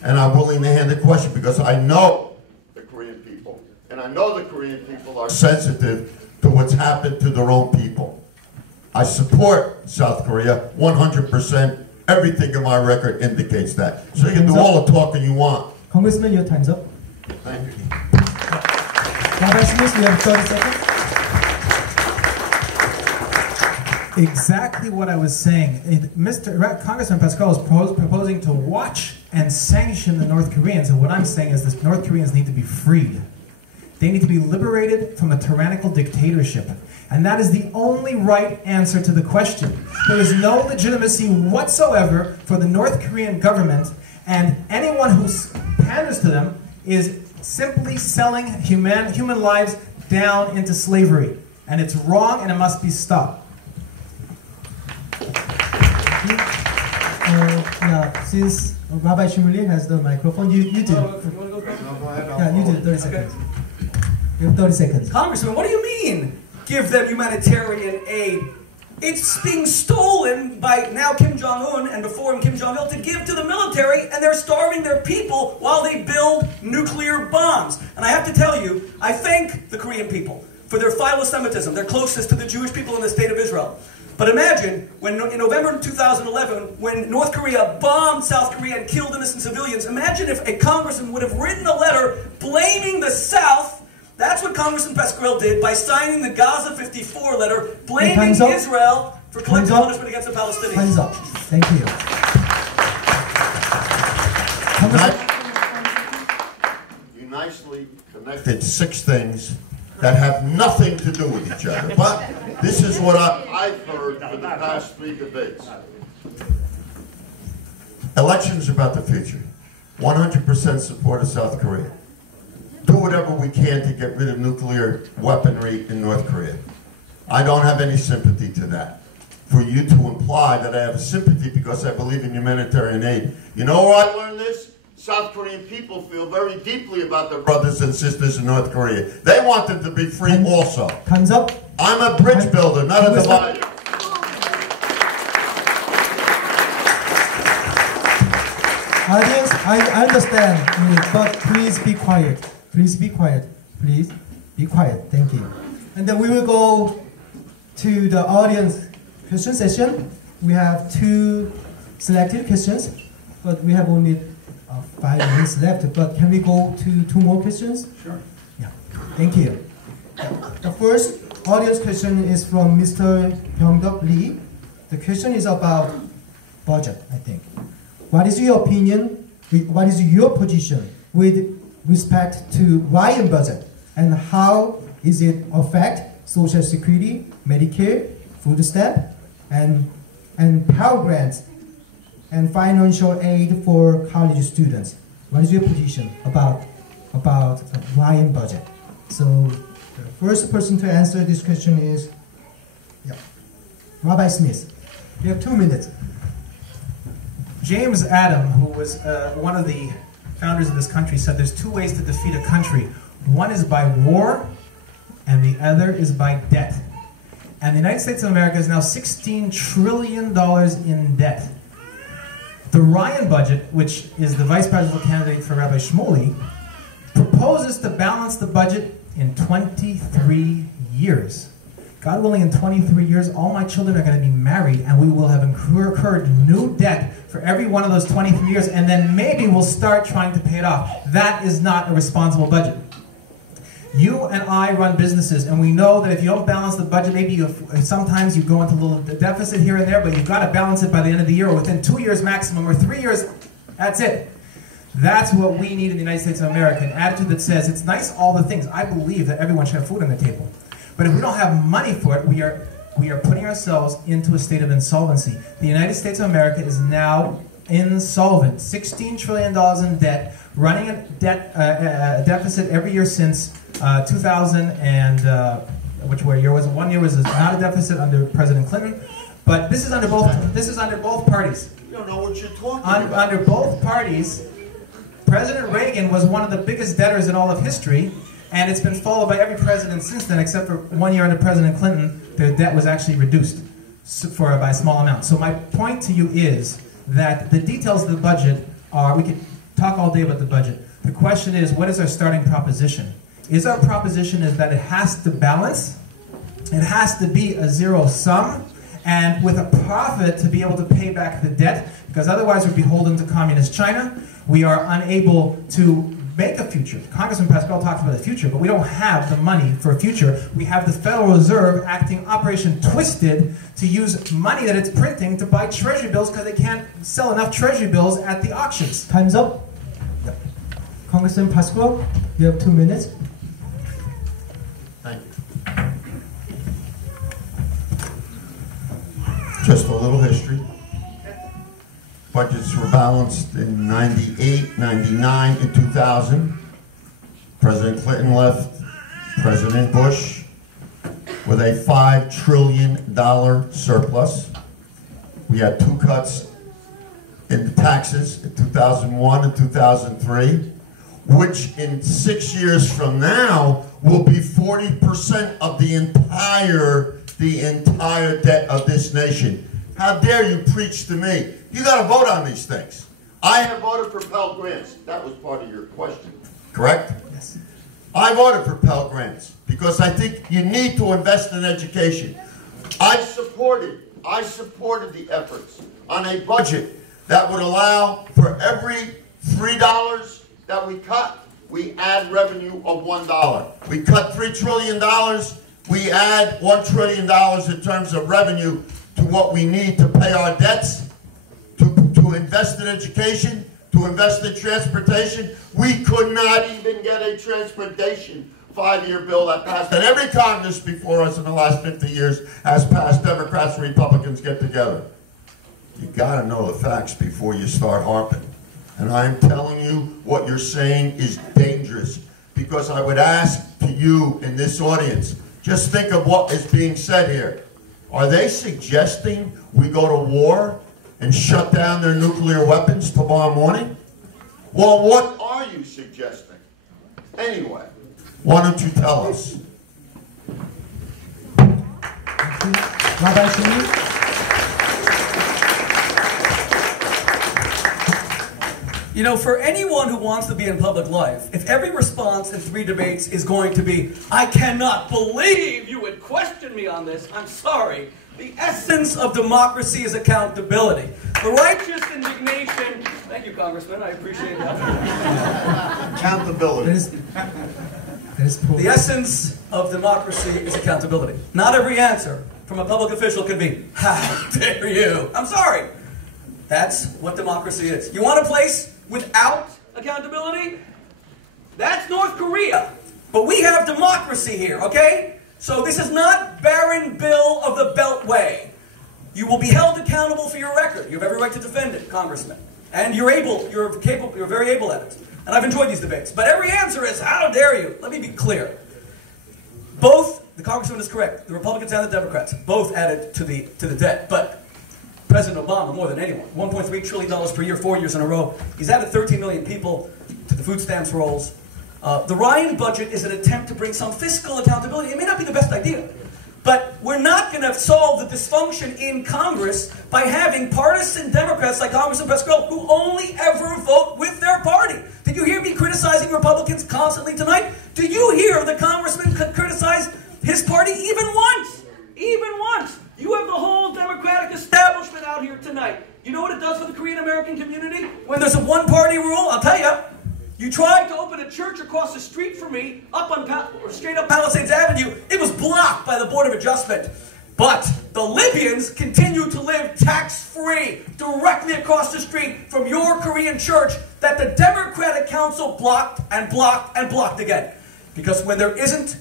and I'm willing to handle the question because I know the Korean people, and I know the Korean people are sensitive to what's happened to their own people. I support South Korea 100%. Everything in my record indicates that. So you can do all the talking you want. Congressman, your time's up. Thank you. Rabbi Smith, you have 30 seconds. Exactly what I was saying. Congressman Pascal is proposing to watch and sanction the North Koreans, and what I'm saying is the North Koreans need to be freed. They need to be liberated from a tyrannical dictatorship. And that is the only right answer to the question. There is no legitimacy whatsoever for the North Korean government, and anyone who panders to them is simply selling human lives down into slavery. And it's wrong, and it must be stopped. Yeah, since Rabbi Shimuli has the microphone, you do. You want to go? Go ahead. Yeah, you do. 30 seconds. You have 30 seconds. Congressman, what do you mean? Give them humanitarian aid. It's being stolen by now Kim Jong-un and before him Kim Jong-il to give to the military, and they're starving their people while they build nuclear bombs. And I have to tell you, I thank the Korean people for their philo-Semitism. They're closest to the Jewish people in the state of Israel. But imagine, when in November 2011, when North Korea bombed South Korea and killed innocent civilians, imagine if a congressman would have written a letter blaming the South. That's what Congressman Pasquale did by signing the Gaza 54 letter, blaming Israel for collective punishment against the Palestinians. Time's up. Thank you. You nicely connected 6 things that have nothing to do with each other. But this is what I've heard for the past 3 debates. Elections about the future. 100% support of South Korea. Do whatever we can to get rid of nuclear weaponry in North Korea. I don't have any sympathy to that. For you to imply that I have a sympathy because I believe in humanitarian aid. You know where I learned this? South Korean people feel very deeply about their brothers and sisters in North Korea. They want them to be free also. Time's up. I'm a bridge builder, not a divider. Audience, I understand, but please be quiet. Please be quiet. Please be quiet. Thank you. And then we will go to the audience question session. We have 2 selected questions, but we have only 5 minutes left. But can we go to 2 more questions? Sure. Yeah. Thank you. The first audience question is from Mr. Hyung-deok Lee. The question is about budget, I think. What is your opinion? What is your position with respect to Ryan budget, and how is it affect Social Security, Medicare, food stamp, and Pell Grants, and financial aid for college students? What is your position about Ryan budget? So the first person to answer this question is Rabbi Smith. You have 2 minutes. James Adam, who was one of the founders of this country, said there's 2 ways to defeat a country. One is by war, and the other is by debt. And the United States of America is now $16 trillion in debt. The Ryan budget, which is the vice presidential candidate for Rabbi Shmuley, proposes to balance the budget in 23 years. God willing, in 23 years, all my children are going to be married, and we will have incurred new debt for every one of those 23 years, and then maybe we'll start trying to pay it off. That is not a responsible budget. You and I run businesses, and we know that if you don't balance the budget, maybe sometimes you go into a little deficit here and there, but you've got to balance it by the end of the year, or within 2 years maximum, or 3 years. That's it. That's what we need in the United States of America, an attitude that says, it's nice, all the things. I believe that everyone should have food on the table. But if we don't have money for it, we are putting ourselves into a state of insolvency. The United States of America is now insolvent. $16 trillion in debt, running a deficit every year since 2000 and which year was it? 1 year was not a deficit under President Clinton, but this is under both. This is under both parties. You don't know what you're talking about. Under both parties, President Reagan was one of the biggest debtors in all of history, and it's been followed by every president since then, except for 1 year under President Clinton. The debt was actually reduced by a small amount. So my point to you is that the details of the budget are. We could talk all day about the budget. The question is, what is our starting proposition? Our proposition is that it has to balance, it has to be a zero sum, and with a profit to be able to pay back the debt, because otherwise we're beholden to communist China. We are unable to make a future. Congressman Pascal talks about the future, but we don't have the money for a future. We have the Federal Reserve acting Operation Twisted to use money that it's printing to buy treasury bills because they can't sell enough treasury bills at the auctions. Time's up. Congressman Pascal, you have 2 minutes. Thank you. Just a little history. Budgets were balanced in 98, 99, and 2000. President Clinton left President Bush with a $5 trillion surplus. We had 2 cuts in the taxes in 2001 and 2003, which in 6 years from now will be 40% of the entire debt of this nation. How dare you preach to me? You got to vote on these things. I have voted for Pell Grants. That was part of your question, correct? Yes. I voted for Pell Grants because I think you need to invest in education. I supported the efforts on a budget that would allow for every $3 that we cut, we add revenue of $1. We cut $3 trillion, we add $1 trillion in terms of revenue to what we need to pay our debts, to invest in education, to invest in transportation. We could not even get a transportation 5-year bill that passed. And every Congress before us in the last 50 years has passed. Democrats and Republicans get together. You got to know the facts before you start harping. And I'm telling you, what you're saying is dangerous. Because I would ask to you in this audience, just think of what is being said here. Are they suggesting we go to war and shut down their nuclear weapons tomorrow morning? Well, what are you suggesting? Anyway, why don't you tell us? Thank you. Rabbi Shmuley? You know, for anyone who wants to be in public life, if every response in 3 debates is going to be, I cannot believe you would question me on this, I'm sorry. The essence of democracy is accountability. The righteous indignation, thank you, Congressman, I appreciate that. Accountability. The essence of democracy is accountability. Not every answer from a public official can be, how dare you? I'm sorry. That's what democracy is. You want a place without accountability? That's North Korea. But we have democracy here, okay? So this is not barren bill of the Beltway. You will be held accountable for your record. You have every right to defend it, Congressman. And you're capable, you're very able at it. And I've enjoyed these debates. But every answer is, how dare you? Let me be clear. Both, the congressman is correct, the Republicans and the Democrats both added to the debt, but President Obama, more than anyone, $1.3 trillion per year, 4 years in a row. He's added 13 million people to the food stamps rolls. The Ryan budget is an attempt to bring some fiscal accountability. It may not be the best idea, but we're not going to solve the dysfunction in Congress by having partisan Democrats like Congressman Pascal who only ever vote with their party. Did you hear me criticizing Republicans constantly tonight? Do you hear the congressman criticize his party even once? Even once. You have the whole Democratic establishment out here tonight. You know what it does for the Korean American community? When there's a one-party rule, I'll tell you, you tried to open a church across the street from me, straight up Palisades Avenue. It was blocked by the Board of Adjustment. But the Libyans continue to live tax-free directly across the street from your Korean church that the Democratic Council blocked and blocked and blocked again. Because when there isn't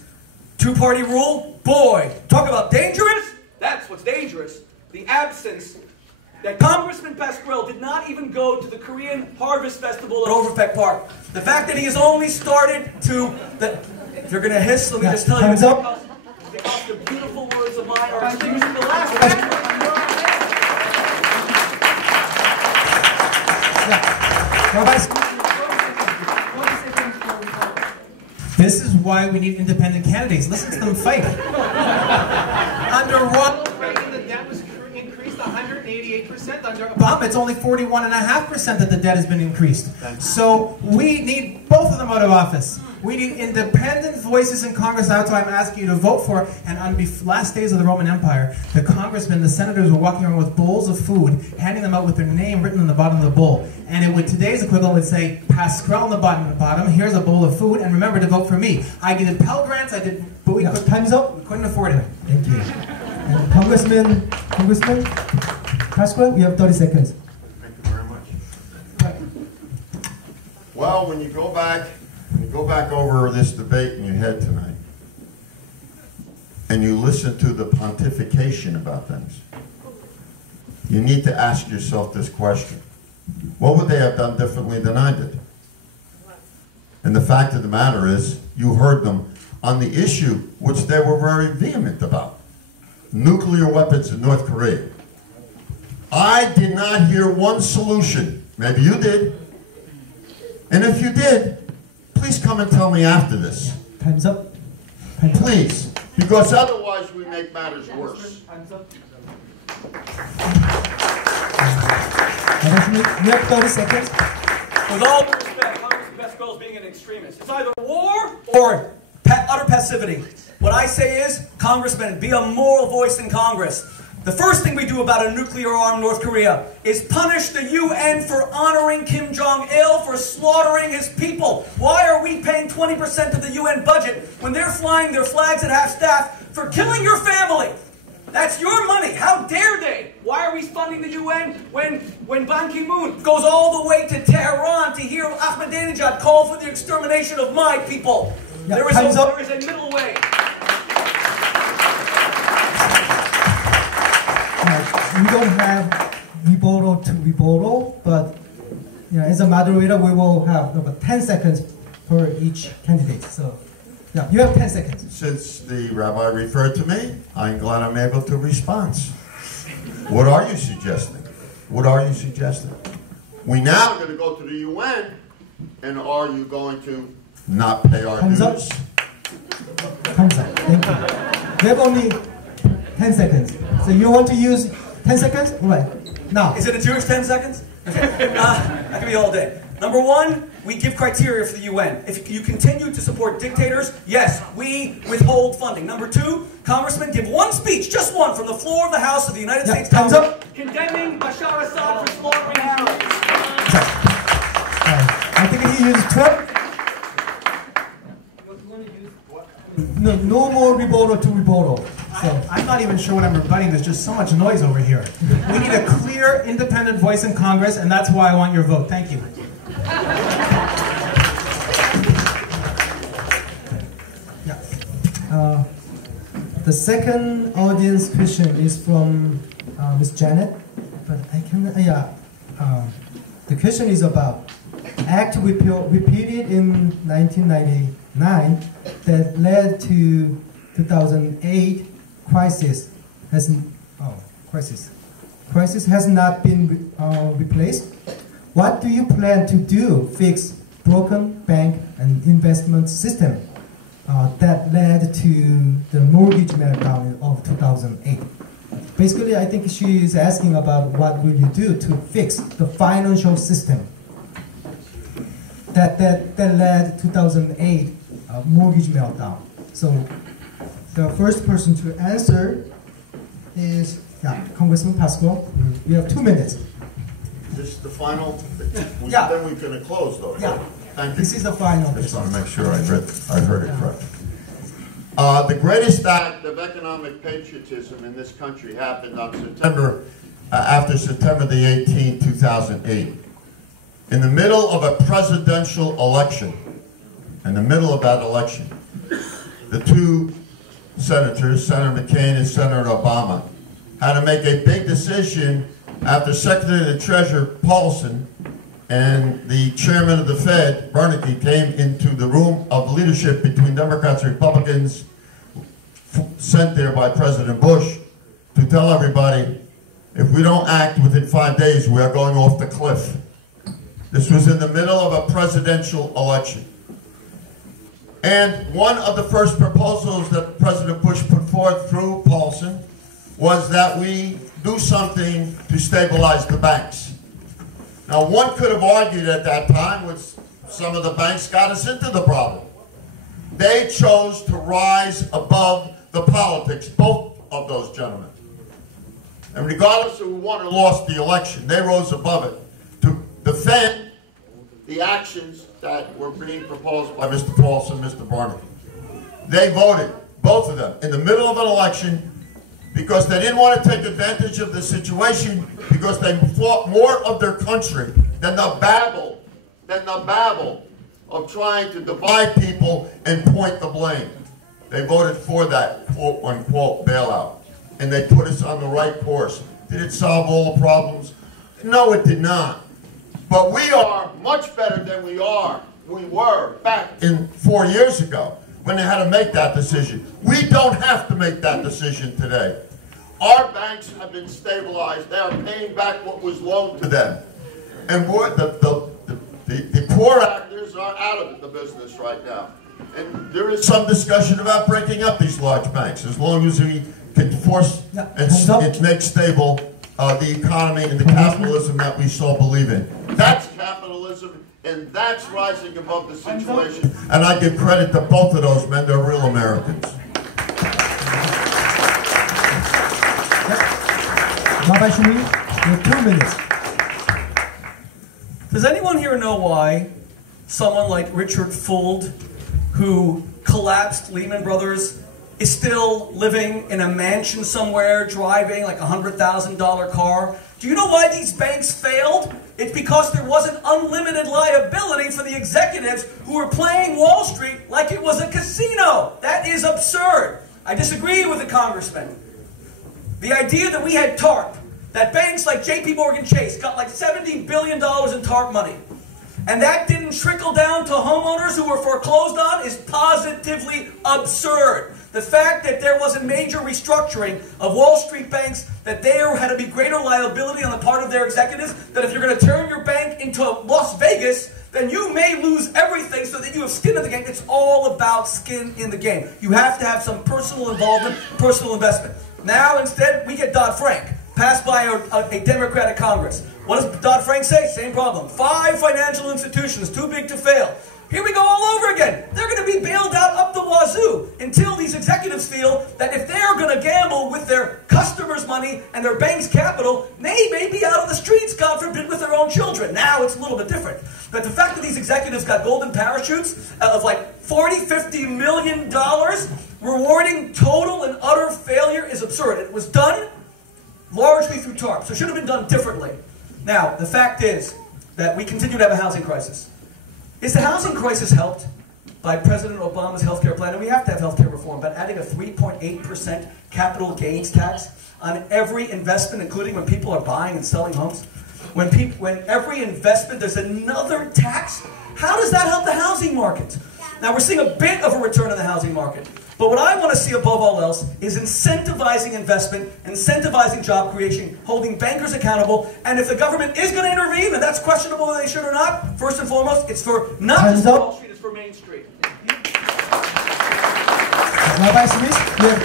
two-party rule, boy, talk about dangerous. That's what's dangerous. The absence that Congressman Pasquale did not even go to the Korean Harvest Festival at Overpeck Park. The fact that he has only started to... if you're going to hiss, let me just tell you... Because the beautiful words of mine are excused in the last... This is why we need independent candidates. Listen to them fight. Under Ronald Reagan, the debt was increased 188%. Under Obama, it's only 41.5% that the debt has been increased. So we need both of them out of office. We need independent voices in Congress. That's why I'm asking you to vote for it. And on the last days of the Roman Empire, the congressmen, the senators were walking around with bowls of food, handing them out with their name written on the bottom of the bowl. And it would, today's equivalent would say, Pasquale on the bottom, here's a bowl of food, and remember to vote for me. I did Pell Grants, but we time's up. We couldn't afford it. Thank you. And Congressman Pasquale, you have 30 seconds. Thank you very much. Well, when you go back over this debate in your head tonight, and you listen to the pontification about things, you need to ask yourself this question. What would they have done differently than I did? And the fact of the matter is, you heard them on the issue which they were very vehement about. Nuclear weapons in North Korea. I did not hear one solution. Maybe you did. And if you did, please come and tell me after this. Time's up. Please. Because otherwise we make matters worse. Time's up. You have 30 seconds. With all due respect, Congressman Pasquale is being an extremist. It's either war or utter passivity. What I say is, Congressman, be a moral voice in Congress. The first thing we do about a nuclear-armed North Korea is punish the UN for honoring Kim Jong-il for slaughtering his people. Why are we paying 20% of the UN budget when they're flying their flags at half-staff for killing your family? That's your money. How dare they? Why are we funding the UN when Ban Ki-moon goes all the way to Tehran to hear Ahmadinejad call for the extermination of my people? Yeah, there is a middle way. We don't have rebuttal to rebuttal, but as a moderator, we will have about 10 seconds for each candidate. So, you have 10 seconds. Since the rabbi referred to me, I'm glad I'm able to respond. What are you suggesting? What are you suggesting? We now are going to go to the UN, and are you going to not pay our dues? Thumbs up. Thank you. We have only 10 seconds. So you want to use 10 seconds? All right. Now. Is it a Jewish 10 seconds? Okay. That could be all day. Number one, we give criteria for the UN. If you continue to support dictators, yes, we withhold funding. Number two, Congressman, give one speech, just one, from the floor of the House of the United States Congress, condemning Bashar Assad for slaughtering Arabs. I think he used 12. No more rebuttal to rebuttal. So. I'm not even sure what I'm rebutting. There's just so much noise over here. We need a clear, independent voice in Congress, and that's why I want your vote. Thank you. The second audience question is from Ms. Janet, but I can the question is about act repeated in 1999 that led to 2008 crisis has not been replaced. What do you plan to do fix broken bank and investment system that led to the mortgage meltdown of 2008? Basically, I think she is asking about what will you do to fix the financial system that led 2008 mortgage meltdown. So the first person to answer is Congressman Pasco. You have 2 minutes. This is the final? Yeah. Then we can close, though. Yeah. Thank you. This is the final. I just want to make sure I heard it correctly. The greatest act of economic patriotism in this country happened on after September the 18th, 2008. In the middle of a presidential election, in the middle of that election, the two senators, Senator McCain and Senator Obama, had to make a big decision after Secretary of the Treasury Paulson and the chairman of the Fed, Bernanke, came into the room of leadership between Democrats and Republicans sent there by President Bush to tell everybody, if we don't act within 5 days, we are going off the cliff. This was in the middle of a presidential election. And one of the first proposals that President Bush put forth through Paulson was that we do something to stabilize the banks. Now, one could have argued at that time, which some of the banks got us into the problem. They chose to rise above the politics, both of those gentlemen. And regardless of who won or lost the election, they rose above it to defend the actions that were being proposed by Mr. Paulson and Mr. Bernanke. They voted, both of them, in the middle of an election because they didn't want to take advantage of the situation, because they thought more of their country than the babble of trying to divide people and point the blame. They voted for that quote-unquote bailout, and they put us on the right course. Did it solve all the problems? No, it did not. But we are much better than we were back in 4 years ago when they had to make that decision. We don't have to make that decision today. Our banks have been stabilized. They are paying back what was loaned to them. And the poor actors are out of the business right now. And there is some discussion about breaking up these large banks, as long as we can force and make stable the economy and the capitalism that we so believe in. That's capitalism, and that's rising above the situation. And I give credit to both of those men. They're real Americans. Mabashimi, you have 2 minutes. Does anyone here know why someone like Richard Fuld, who collapsed Lehman Brothers, is still living in a mansion somewhere, driving like a $100,000 car? Do you know why these banks failed? It's because there wasn't unlimited liability for the executives who were playing Wall Street like it was a casino. That is absurd. I disagree with the congressman. The idea that we had TARP, that banks like JP Morgan Chase got like $70 billion in TARP money, and that didn't trickle down to homeowners who were foreclosed on, is positively absurd. The fact that there was a major restructuring of Wall Street banks, that there had to be greater liability on the part of their executives, that if you're going to turn your bank into Las Vegas, then you may lose everything so that you have skin in the game. It's all about skin in the game. You have to have some personal involvement, personal investment. Now, instead, we get Dodd-Frank, passed by a Democratic Congress. What does Dodd-Frank say? Same problem. 5 financial institutions, too big to fail. Here we go all over again. They're going to be bailed out up the wazoo until these executives feel that if they're going to gamble with their customers' money and their bank's capital, they may be out on the streets, God forbid, with their own children. Now it's a little bit different. But the fact that these executives got golden parachutes of like $40, $50 million rewarding total and utter failure is absurd. It was done largely through TARP, so it should have been done differently. Now, the fact is that we continue to have a housing crisis. Is the housing crisis helped by President Obama's health care plan? And we have to have health care reform, but adding a 3.8% capital gains tax on every investment, including when people are buying and selling homes? When every investment, there's another tax? How does that help the housing market? Now, we're seeing a bit of a return in the housing market. But what I want to see above all else is incentivizing investment, incentivizing job creation, holding bankers accountable, and if the government is going to intervene, and that's questionable whether they should or not, first and foremost, it's for not just Wall Street, it's for Main Street. Rabbi Smith, you have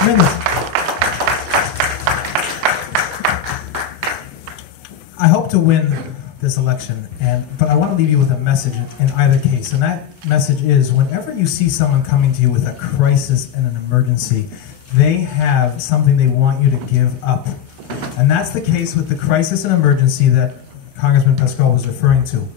2 minutes. I hope to win this election, but I want to leave you with a message in either case. And that message is, whenever you see someone coming to you with a crisis and an emergency, they have something they want you to give up. And that's the case with the crisis and emergency that Congressman Pascal was referring to.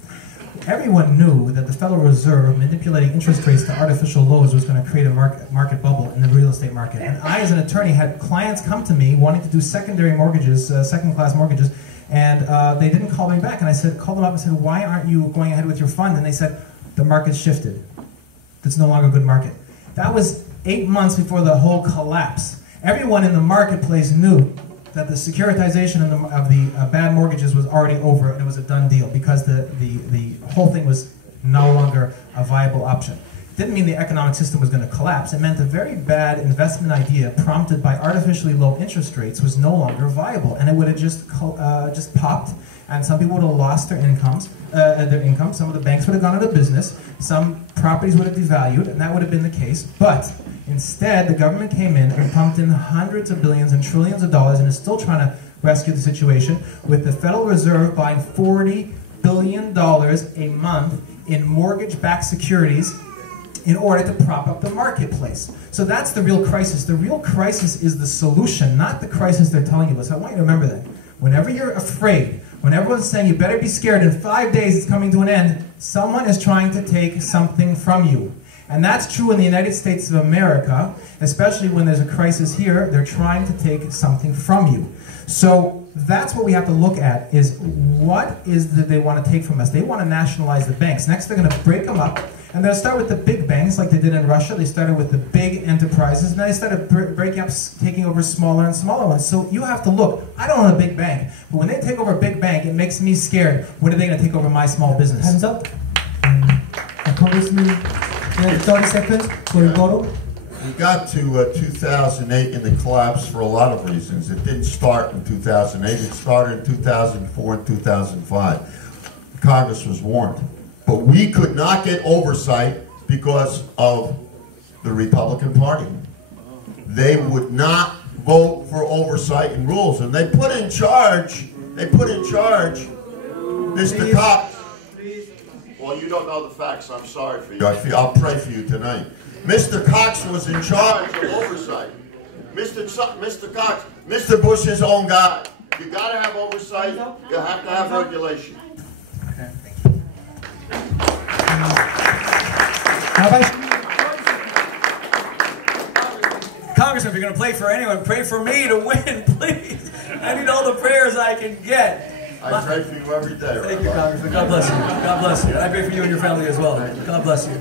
Everyone knew that the Federal Reserve manipulating interest rates to artificial lows was going to create a market bubble in the real estate market. And I, as an attorney, had clients come to me wanting to do secondary mortgages, second-class mortgages, and they didn't call me back. And I said, called them up and said, why aren't you going ahead with your fund? And they said, the market shifted. It's no longer a good market. That was 8 months before the whole collapse. Everyone in the marketplace knew that the securitization of the bad mortgages was already over, and it was a done deal because the whole thing was no longer a viable option. It didn't mean the economic system was going to collapse. It meant a very bad investment idea prompted by artificially low interest rates was no longer viable, and it would have just popped, and some people would have lost their income. Some of the banks would have gone out of business. Some properties would have devalued, and that would have been the case. But instead, the government came in and pumped in hundreds of billions and trillions of dollars and is still trying to rescue the situation with the Federal Reserve buying $40 billion a month in mortgage-backed securities in order to prop up the marketplace. So that's the real crisis. The real crisis is the solution, not the crisis they're telling you about. So I want you to remember that. Whenever you're afraid, when everyone's saying you better be scared, in 5 days it's coming to an end, someone is trying to take something from you. And that's true in the United States of America, especially when there's a crisis here, they're trying to take something from you. So that's what we have to look at, is what is that they want to take from us. They want to nationalize the banks. Next they're going to break them up, and they'll start with the big banks like they did in Russia. They started with the big enterprises, and then they started breaking up, taking over smaller and smaller ones. So you have to look. I don't own a big bank, but when they take over a big bank, it makes me scared. When are they going to take over my small business? Hands up. Congressman, you have 30 seconds for rebuttal. We got to 2008 in the collapse for a lot of reasons. It didn't start in 2008. It started in 2004 and 2005. Congress was warned. But we could not get oversight because of the Republican Party. They would not vote for oversight and rules. And they put in charge Mr. Cox. Well, you don't know the facts. I'm sorry for you. I'll pray for you tonight. Mr. Cox was in charge of oversight. Mr. Cox, Mr. Bush's own guy. You got to have oversight. You have to have regulation. Okay. Congressman, if you're going to pray for anyone, pray for me to win, please. I need all the prayers I can get. I pray for you every day. Thank you, Congressman. God bless you. God bless you. I pray for you and your family as well. God bless you.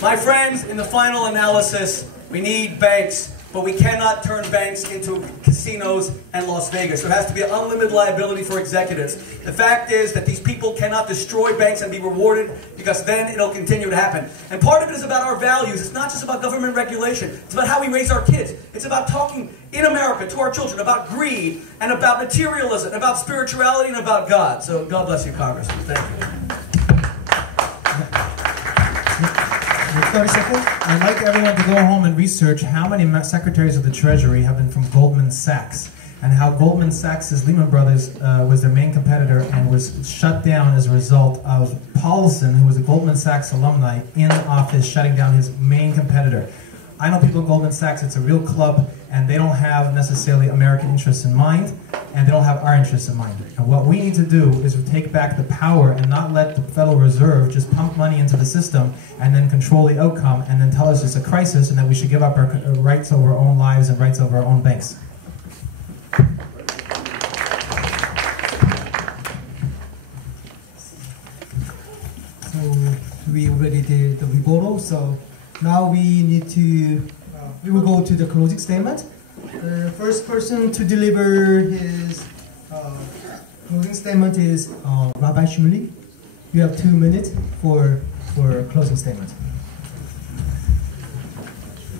My friends, in the final analysis, we need banks, but we cannot turn banks into casinos and Las Vegas. There has to be an unlimited liability for executives. The fact is that these people cannot destroy banks and be rewarded, because then it'll continue to happen. And part of it is about our values. It's not just about government regulation. It's about how we raise our kids. It's about talking in America to our children about greed and about materialism, about spirituality and about God. So God bless you, Congressman. Thank you. 30 seconds. I'd like everyone to go home and research how many secretaries of the Treasury have been from Goldman Sachs, and how Goldman Sachs' Lehman Brothers was their main competitor and was shut down as a result of Paulson, who was a Goldman Sachs alumni, in office shutting down his main competitor. I know people at Goldman Sachs, it's a real club, and they don't have necessarily American interests in mind, and they don't have our interests in mind. And what we need to do is take back the power and not let the Federal Reserve just pump money into the system and then control the outcome and then tell us it's a crisis and that we should give up our rights over our own lives and rights over our own banks. So we already did the rebuttal, so now we need to, we will go to the closing statement. The first person to deliver his closing statement is Rabbi Shmuley. You have 2 minutes for closing statement.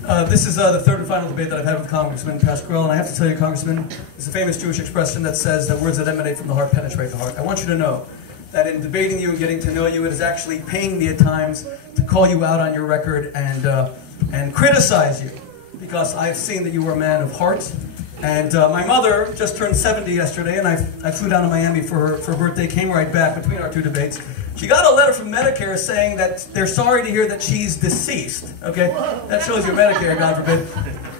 This is the third and final debate that I've had with Congressman Pasquale, and I have to tell you, Congressman, there's a famous Jewish expression that says that words that emanate from the heart penetrate the heart. I want you to know that in debating you and getting to know you, it is actually paying me at times to call you out on your record and criticize you, because I've seen that you are a man of heart. And my mother just turned 70 yesterday, and I flew down to Miami for her birthday, came right back between our two debates. She got a letter from Medicare saying that they're sorry to hear that she's deceased. Okay, that shows you Medicare, God forbid.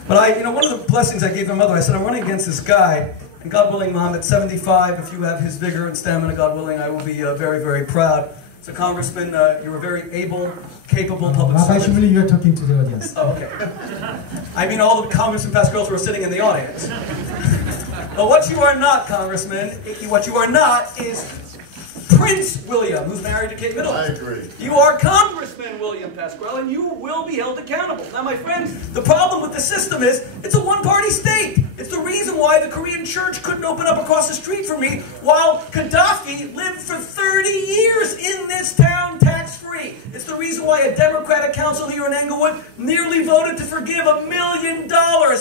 But one of the blessings I gave my mother, I said, I'm running against this guy, and God willing, Mom, at 75, if you have his vigor and stamina, God willing, I will be very, very proud. So, Congressman, you're a very able, capable public servant. Actually, you're talking to the audience. Oh, okay. I mean all the Congressman Pasquales who are sitting in the audience. But what you are not, Congressman, what you are not is Prince William, who's married to Kate Middleton. I agree. You are Congressman William Pasquale, and you will be held accountable. Now, my friends, the problem with the system is it's a one-party state. It's the reason why the Korean church couldn't open up across the street from me, while Gaddafi lived for 30 years in this town tax-free. It's the reason why a Democratic council here in Englewood nearly voted to forgive $1 million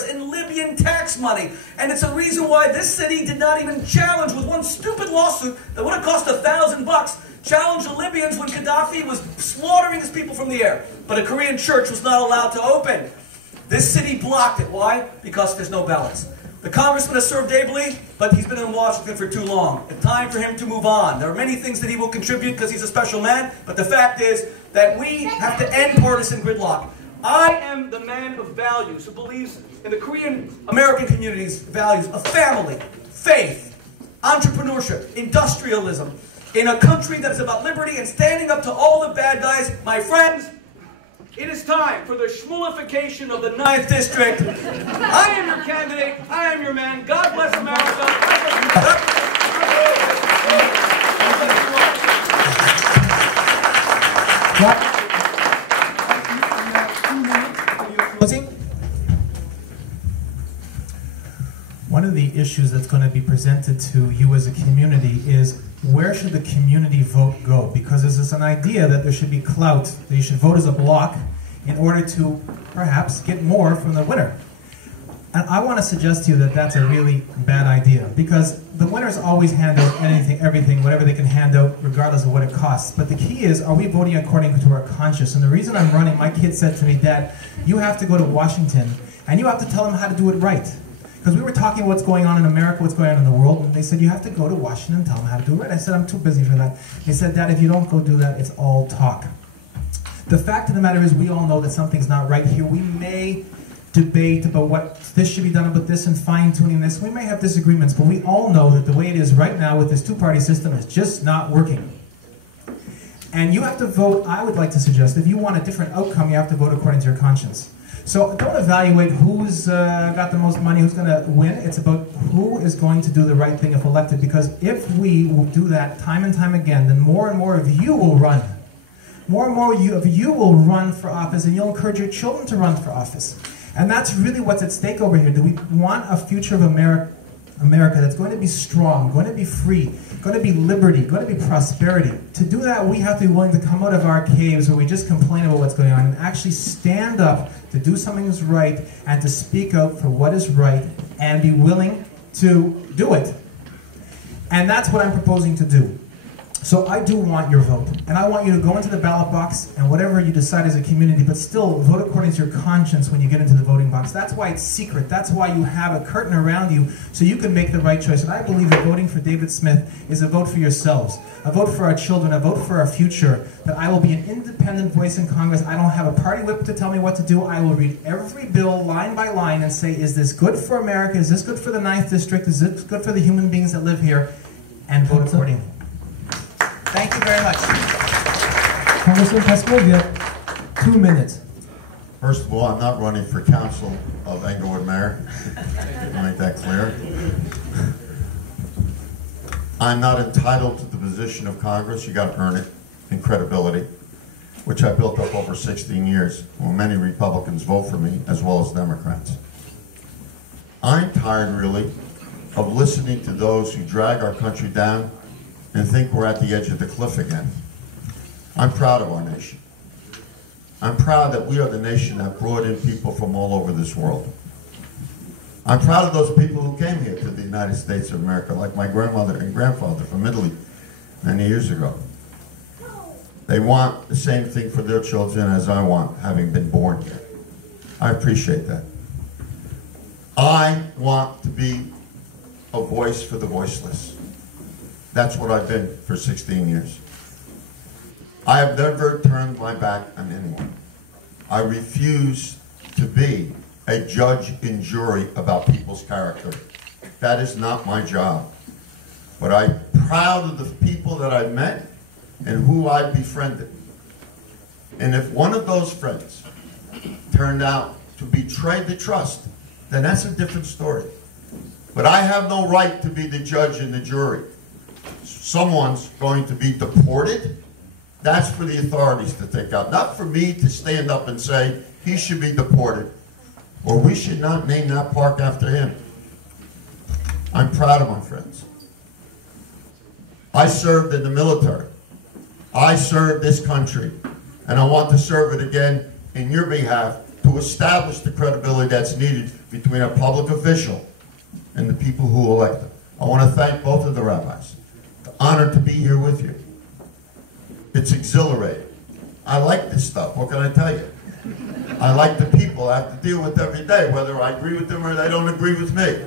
in Libyan tax money. And it's the reason why this city did not even challenge with one stupid lawsuit that would have cost $1,000, challenge the Libyans when Gaddafi was slaughtering his people from the air. But a Korean church was not allowed to open. This city blocked it. Why? Because there's no balance. The congressman has served ably, but he's been in Washington for too long. It's time for him to move on. There are many things that he will contribute because he's a special man, but the fact is that we have to end partisan gridlock. I am the man of values who believes in the Korean American community's values of family, faith, entrepreneurship, industrialism, in a country that is about liberty and standing up to all the bad guys. My friends, it is time for the schmulification of the 9th District. I am your candidate. I am your man. God bless America. One of the issues that's going to be presented to you as a community is, where should the community vote go? Because there's an idea that there should be clout, that you should vote as a block in order to perhaps get more from the winner. And I want to suggest to you that that's a really bad idea, because the winners always hand out anything, everything, whatever they can hand out, regardless of what it costs. But the key is, are we voting according to our conscience? And the reason I'm running, my kid said to me, Dad, you have to go to Washington, and you have to tell them how to do it right. Because we were talking about what's going on in America, what's going on in the world, and they said, you have to go to Washington and tell them how to do it right. I said, I'm too busy for that. They said, Dad, if you don't go do that, it's all talk. The fact of the matter is, we all know that something's not right here. We may debate about what this should be done about this and fine-tuning this. We may have disagreements, but we all know that the way it is right now with this two-party system is just not working. And you have to vote, I would like to suggest, if you want a different outcome, you have to vote according to your conscience. So don't evaluate who's got the most money, who's going to win. It's about who is going to do the right thing if elected. Because if we will do that time and time again, then more and more of you will run. More and more of you will run for office, and you'll encourage your children to run for office. And that's really what's at stake over here. Do we want a future of America that's going to be strong, going to be free, going to be liberty, going to be prosperity? To do that, we have to be willing to come out of our caves where we just complain about what's going on and actually stand up to do something that's right and to speak out for what is right and be willing to do it. And that's what I'm proposing to do. So I do want your vote, and I want you to go into the ballot box and whatever you decide as a community, but still vote according to your conscience when you get into the voting box. That's why it's secret. That's why you have a curtain around you so you can make the right choice. And I believe that voting for David Smith is a vote for yourselves, a vote for our children, a vote for our future, that I will be an independent voice in Congress. I don't have a party whip to tell me what to do. I will read every bill line by line and say, is this good for America? Is this good for the 9th District? Is this good for the human beings that live here? And vote accordingly. Thank you very much. Congressman Pasquale, you have 2 minutes. First of all, I'm not running for council of Englewood Mayor. To make that clear. I'm not entitled to the position of Congress. You got to earn it in credibility, which I built up over 16 years. Well, many Republicans vote for me, as well as Democrats. I'm tired, really, of listening to those who drag our country down and think we're at the edge of the cliff again. I'm proud of our nation. I'm proud that we are the nation that brought in people from all over this world. I'm proud of those people who came here to the United States of America, like my grandmother and grandfather from Italy many years ago. They want the same thing for their children as I want, having been born here. I appreciate that. I want to be a voice for the voiceless. That's what I've been for 16 years. I have never turned my back on anyone. I refuse to be a judge and jury about people's character. That is not my job. But I'm proud of the people that I've met and who I've befriended. And if one of those friends turned out to betray the trust, then that's a different story. But I have no right to be the judge and the jury. Someone's going to be deported. That's for the authorities to take out. Not for me to stand up and say he should be deported or we should not name that park after him. I'm proud of my friends. I served in the military. I served this country. And I want to serve it again in your behalf to establish the credibility that's needed between a public official and the people who elect them. I want to thank both of the rabbis. It's an honor to be here with you. It's exhilarating. I like this stuff. What can I tell you? I like the people I have to deal with every day, whether I agree with them or they don't agree with me.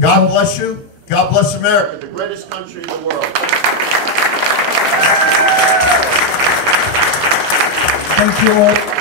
God bless you. God bless America, the greatest country in the world. Thank you all.